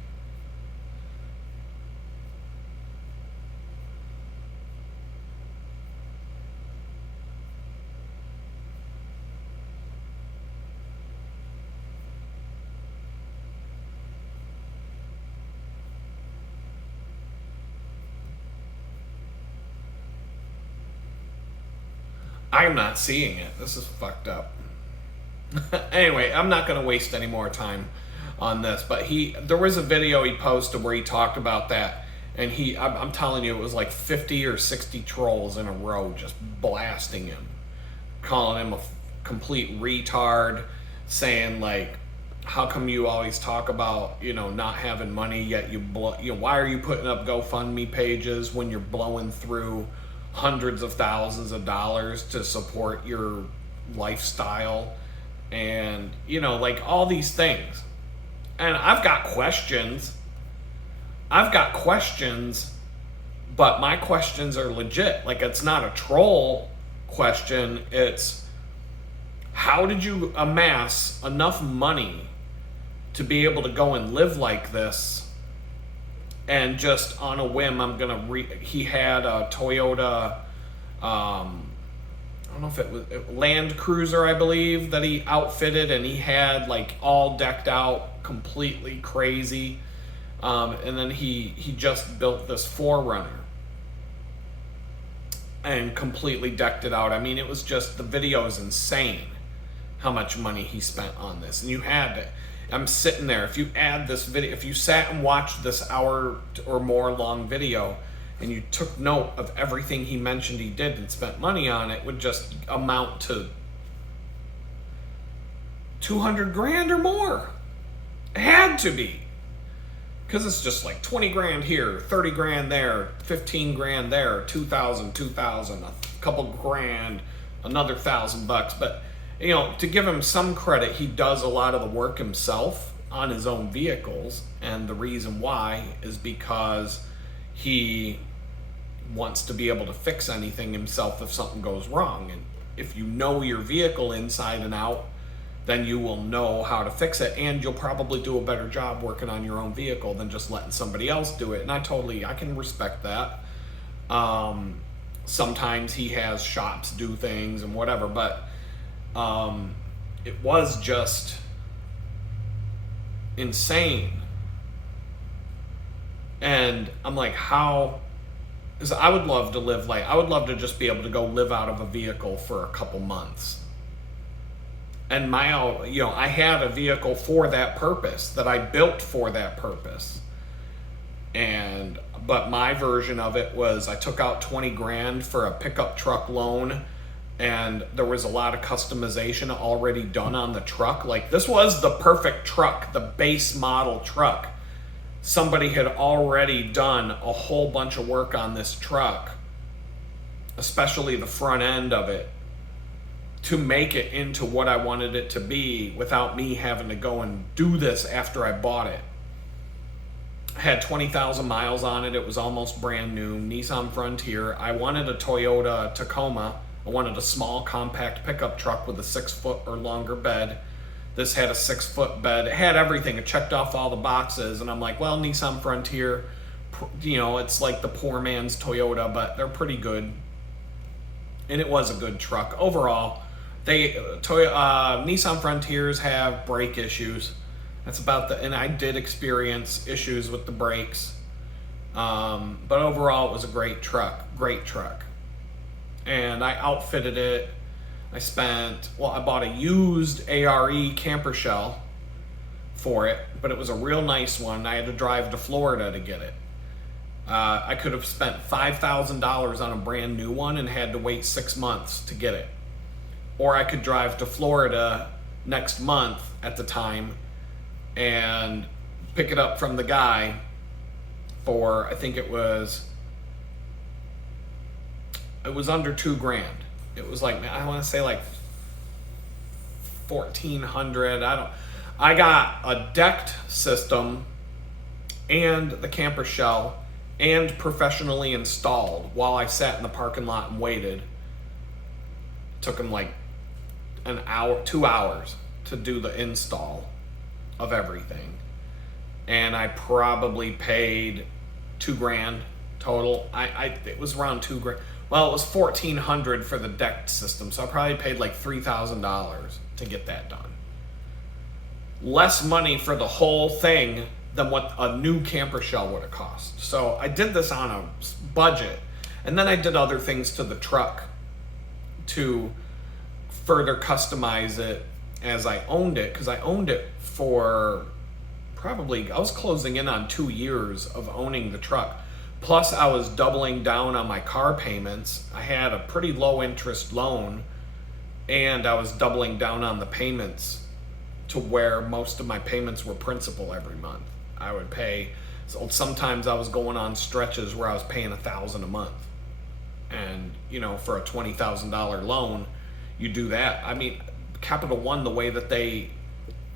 I'm not seeing it. This is fucked up. Anyway, I'm not going to waste any more time on this, but there was a video he posted where he talked about that, and I'm telling you, it was like 50 or 60 trolls in a row just blasting him, calling him a complete retard, saying like, how come you always talk about, you know, not having money, yet why are you putting up GoFundMe pages when you're blowing through hundreds of thousands of dollars to support your lifestyle, and, you know, like all these things. And I've got questions, but my questions are legit. Like, it's not a troll question. It's, how did you amass enough money to be able to go and live like this? And just on a whim, he had a Toyota, I don't know if it was Land Cruiser, I believe, that he outfitted, and he had like all decked out, completely crazy. And then he just built this 4Runner and completely decked it out. I mean, it was just, the video is insane how much money he spent on this. And I'm sitting there, if you add this video, if you sat and watched this hour or more long video and you took note of everything he mentioned he did and spent money on, it would just amount to 200 grand or more. It had to be. Because it's just like 20 grand here, 30 grand there, 15 grand there, 2,000, a couple grand, another $1,000 bucks. But, you know, to give him some credit, he does a lot of the work himself on his own vehicles. And the reason why is because he wants to be able to fix anything himself if something goes wrong. And if you know your vehicle inside and out, then you will know how to fix it, and you'll probably do a better job working on your own vehicle than just letting somebody else do it. And I can respect that. Sometimes he has shops do things and whatever, but it was just insane. And I'm like, because I would love to just be able to go live out of a vehicle for a couple months. And I had a vehicle for that purpose, that I built for that purpose. But my version of it was, I took out 20 grand for a pickup truck loan, and there was a lot of customization already done on the truck. Like, this was the perfect truck, the base model truck. Somebody had already done a whole bunch of work on this truck, especially the front end of it, to make it into what I wanted it to be without me having to go and do this after I bought it. I had 20,000 miles on it. It was almost brand new. Nissan Frontier. I wanted a Toyota Tacoma. I wanted a small compact pickup truck with a 6-foot or longer bed. This had a 6-foot bed. It had everything. It checked off all the boxes. And I'm like, well, Nissan Frontier, it's like the poor man's Toyota, but they're pretty good. And it was a good truck. Overall, Nissan Frontiers have brake issues. And I did experience issues with the brakes. But overall, it was a great truck. And I outfitted it. I bought a used ARE camper shell for it, but it was a real nice one. I had to drive to Florida to get it. I could have spent $5,000 on a brand new one and had to wait 6 months to get it. Or I could drive to Florida next month at the time and pick it up from the guy for, I think it was under $2,000. It was like, I want to say like $1,400. I got a decked system and the camper shell and professionally installed while I sat in the parking lot and waited. Took him like an hour, 2 hours to do the install of everything. And I probably paid $2,000 total. It was around $2,000. Well, it was $1,400 for the deck system, so I probably paid like $3,000 to get that done. Less money for the whole thing than what a new camper shell would have cost. So I did this on a budget, and then I did other things to the truck to further customize it as I owned it, because I owned it for probably, I was closing in on 2 years of owning the truck. Plus I was doubling down on my car payments. I had a pretty low interest loan, and I was doubling down on the payments to where most of my payments were principal every month. I would pay, so sometimes I was going on stretches where I was paying $1,000 a month. And, you know, for a $20,000 loan, you do that. I mean, Capital One, the way that they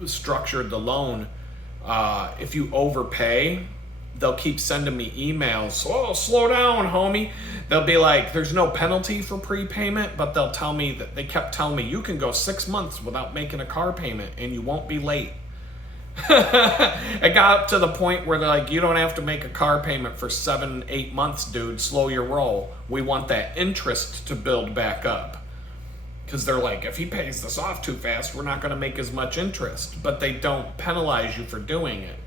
structured the loan, if you overpay, they'll keep sending me emails. Oh, slow down, homie. They'll be like, there's no penalty for prepayment, but they'll tell me that they kept telling me you can go 6 months without making a car payment and you won't be late. It got up to the point where they're like, you don't have to make a car payment for 7-8 months, dude. Slow your roll. We want that interest to build back up. Because they're like, if he pays this off too fast, we're not going to make as much interest. But they don't penalize you for doing it.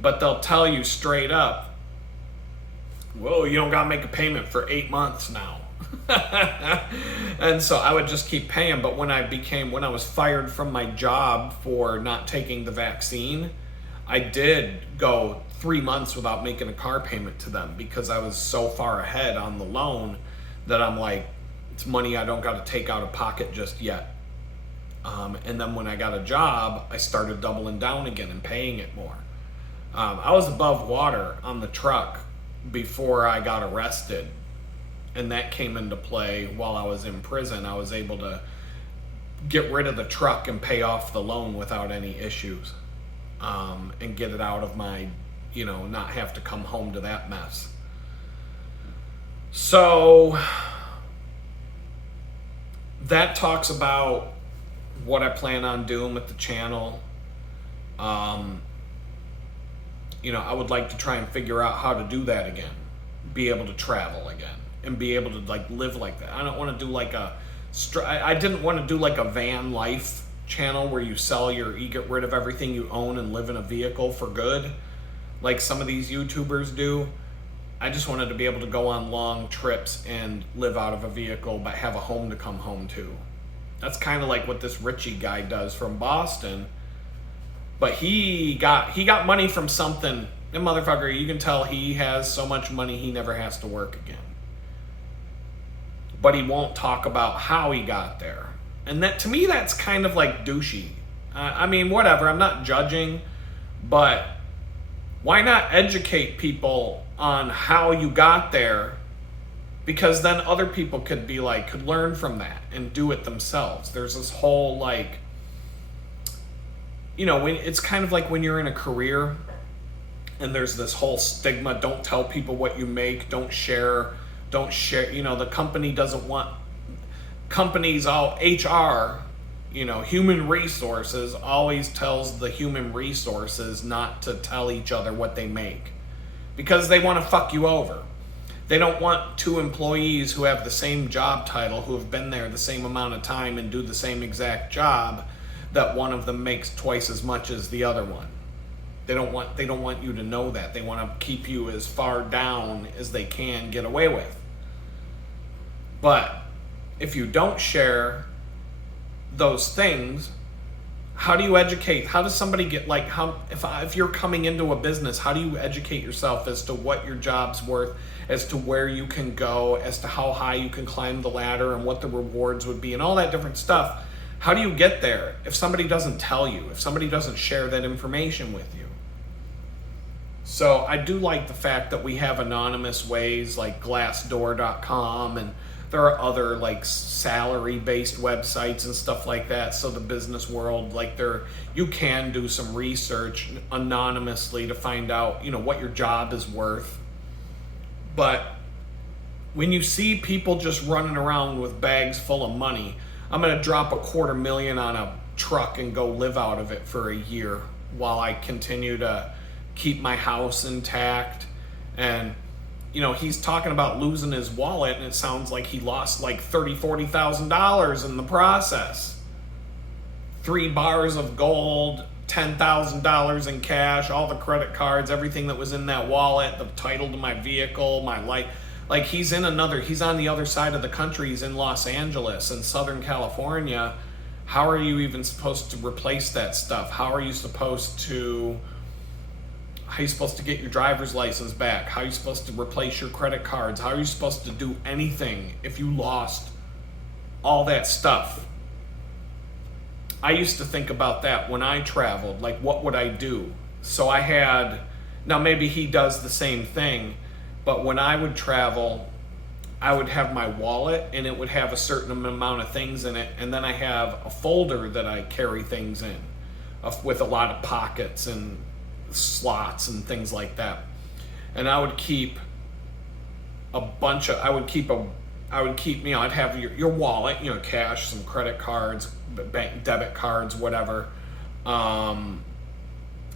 But they'll tell you straight up, whoa, you don't got to make a payment for 8 months now. And so I would just keep paying. But when I was fired from my job for not taking the vaccine, I did go 3 months without making a car payment to them, because I was so far ahead on the loan that I'm like, it's money I don't got to take out of pocket just yet. And then when I got a job, I started doubling down again and paying it more. I was above water on the truck before I got arrested, and that came into play while I was in prison. I was able to get rid of the truck and pay off the loan without any issues, and get it out of my, not have to come home to that mess. So that talks about what I plan on doing with the channel. I would like to try and figure out how to do that again, be able to travel again, and be able to live like that. I don't want to do I didn't want to do like a van life channel where you get rid of everything you own and live in a vehicle for good, like some of these YouTubers do. I just wanted to be able to go on long trips and live out of a vehicle, but have a home to come home to. That's kind of like what this Richie guy does from Boston. But he got money from something. And motherfucker, you can tell he has so much money he never has to work again. But he won't talk about how he got there. And that, to me, that's kind of like douchey. I mean, whatever, I'm not judging, but why not educate people on how you got there? Because then other people could learn from that and do it themselves. There's this whole it's kind of like when you're in a career and there's this whole stigma, don't tell people what you make, don't share, the company doesn't want, companies, all HR, human resources always tells the human resources not to tell each other what they make, because they want to fuck you over. They don't want two employees who have the same job title, who have been there the same amount of time and do the same exact job, that one of them makes twice as much as the other one. They don't want you to know that. They want to keep you as far down as they can get away with. But if you don't share those things, how do you educate? How does somebody get, if you're coming into a business, how do you educate yourself as to what your job's worth, as to where you can go, as to how high you can climb the ladder and what the rewards would be and all that different stuff? How do you get there if somebody doesn't tell you, if somebody doesn't share that information with you? So I do like the fact that we have anonymous ways like Glassdoor.com, and there are other salary-based websites and stuff like that. So the business world, you can do some research anonymously to find out, what your job is worth, But when you see people just running around with bags full of money, I'm going to drop $250,000 on a truck and go live out of it for a year while I continue to keep my house intact. And he's talking about losing his wallet, and it sounds like he lost like $30,000-$40,000 in the process. 3 bars of gold, $10,000 in cash, all the credit cards, everything that was in that wallet, the title to my vehicle, my light. Like, he's on the other side of the country. He's in Los Angeles, in Southern California. How are you even supposed to replace that stuff? How are you supposed to get your driver's license back? How are you supposed to replace your credit cards? How are you supposed to do anything if you lost all that stuff? I used to think about that when I traveled. Like, what would I do? So now maybe he does the same thing, but when I would travel, I would have my wallet, and it would have a certain amount of things in it, and then I have a folder that I carry things in with a lot of pockets and slots and things like that. And I would keep I'd have your wallet, cash, some credit cards, bank debit cards, whatever, and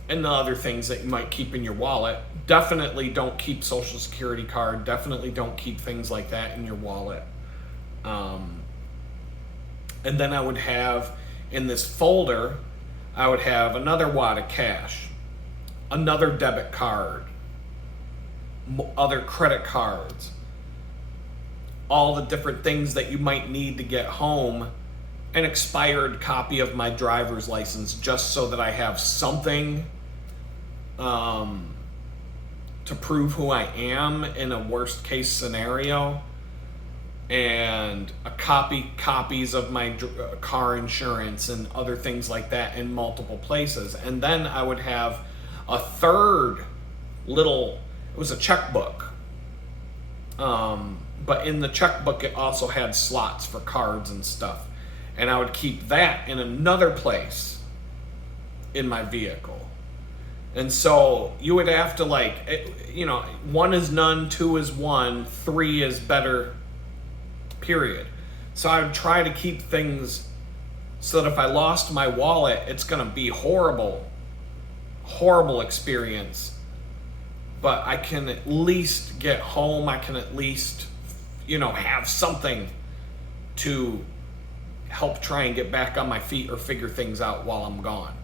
the other things that you might keep in your wallet. Definitely don't keep Social Security card. Definitely don't keep things like that in your wallet. And then I would have, in this folder, I would have another wad of cash, another debit card, other credit cards, all the different things that you might need to get home, an expired copy of my driver's license, just so that I have something to prove who I am in a worst case scenario, and copies of my car insurance and other things like that in multiple places. And then I would have a third it was a checkbook, but in the checkbook it also had slots for cards and stuff, and I would keep that in another place in my vehicle. And so you would have to, 1 is none, 2 is 1, 3 is better, period. So I would try to keep things so that if I lost my wallet, it's going to be horrible experience. But I can at least get home. I can at least, have something to help try and get back on my feet or figure things out while I'm gone.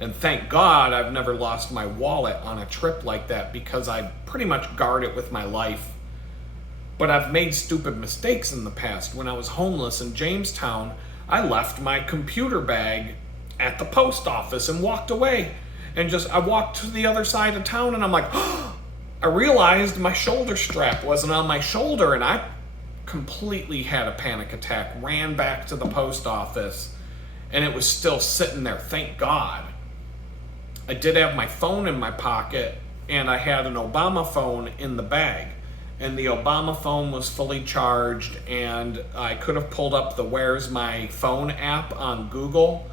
And thank God I've never lost my wallet on a trip like that, because I pretty much guard it with my life. But I've made stupid mistakes in the past. When I was homeless in Jamestown, I left my computer bag at the post office and walked away. And I walked to the other side of town, and I'm like, I realized my shoulder strap wasn't on my shoulder, and I completely had a panic attack, ran back to the post office, and it was still sitting there, thank God. I did have my phone in my pocket, and I had an Obama phone in the bag, and the Obama phone was fully charged, and I could have pulled up the Where's My Phone app on Google,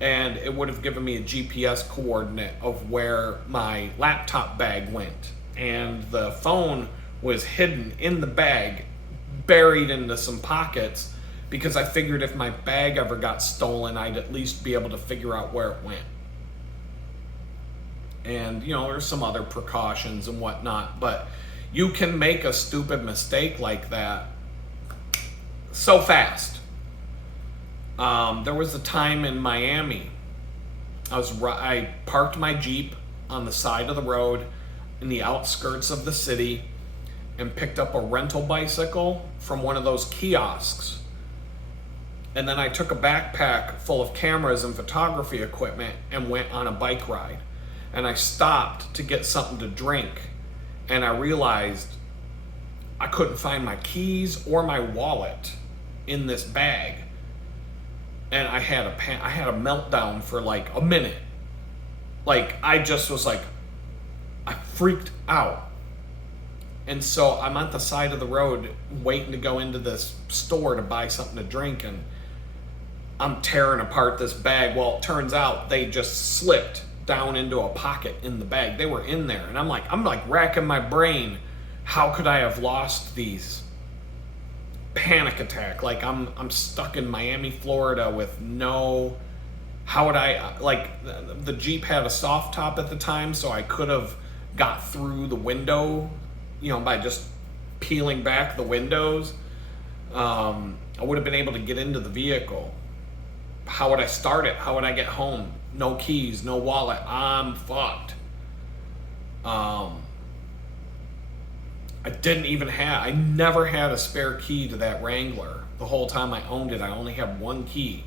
and it would have given me a GPS coordinate of where my laptop bag went. And the phone was hidden in the bag, buried into some pockets, because I figured if my bag ever got stolen, I'd at least be able to figure out where it went. And, there's some other precautions and whatnot, but you can make a stupid mistake like that so fast. There was a time in Miami, I parked my Jeep on the side of the road in the outskirts of the city and picked up a rental bicycle from one of those kiosks. And then I took a backpack full of cameras and photography equipment and went on a bike ride. And I stopped to get something to drink, and I realized I couldn't find my keys or my wallet in this bag. And I had a meltdown for like a minute. I just was I freaked out. And so I'm at the side of the road waiting to go into this store to buy something to drink, and I'm tearing apart this bag. Well, it turns out they just slipped down into a pocket in the bag. They were in there, and I'm racking my brain how could I have lost these? Panic attack. Like I'm stuck in Miami, Florida with no. How would I, like, the Jeep had a soft top at the time, so I could have got through the window, by just peeling back the windows. I would have been able to get into the vehicle. How would I start it? How would I get home? No keys, no wallet. I'm fucked. I never had a spare key to that Wrangler. The whole time I owned it, I only had one key.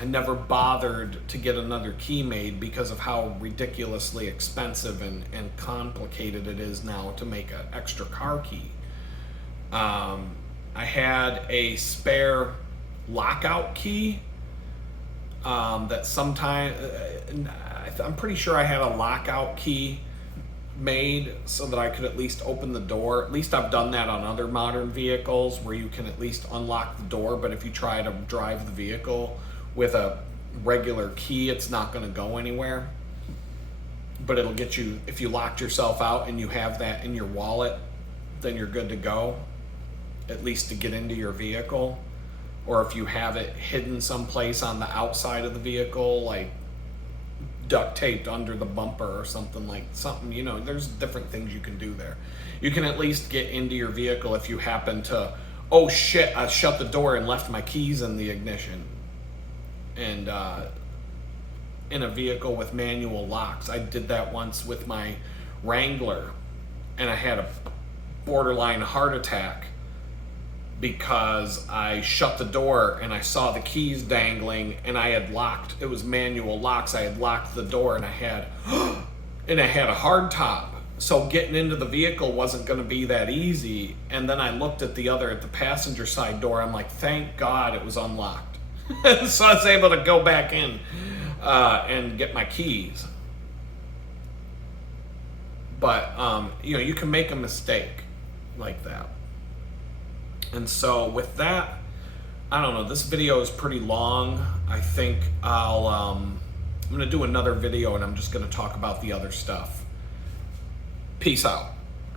I never bothered to get another key made because of how ridiculously expensive and complicated it is now to make an extra car key. I had a spare lockout key that sometime, I'm pretty sure I had a lockout key made so that I could at least open the door. At least I've done that on other modern vehicles where you can at least unlock the door, but if you try to drive the vehicle with a regular key, it's not going to go anywhere. But it'll get you, if you locked yourself out and you have that in your wallet, then you're good to go, at least to get into your vehicle. Or if you have it hidden someplace on the outside of the vehicle, like duct taped under the bumper or something, there's different things you can do there. You can at least get into your vehicle if you happen to, oh shit, I shut the door and left my keys in the ignition. And in a vehicle with manual locks. I did that once with my Wrangler, and I had a borderline heart attack because I shut the door and I saw the keys dangling, and I had locked, it was manual locks, I had locked the door, and I had a hard top. So getting into the vehicle wasn't going to be that easy. And then I looked at the passenger side door. I'm like, thank God it was unlocked. So I was able to go back in and get my keys. But, you can make a mistake like that. And so with that, I don't know, this video is pretty long. I think I'm going to do another video and I'm just going to talk about the other stuff. Peace out.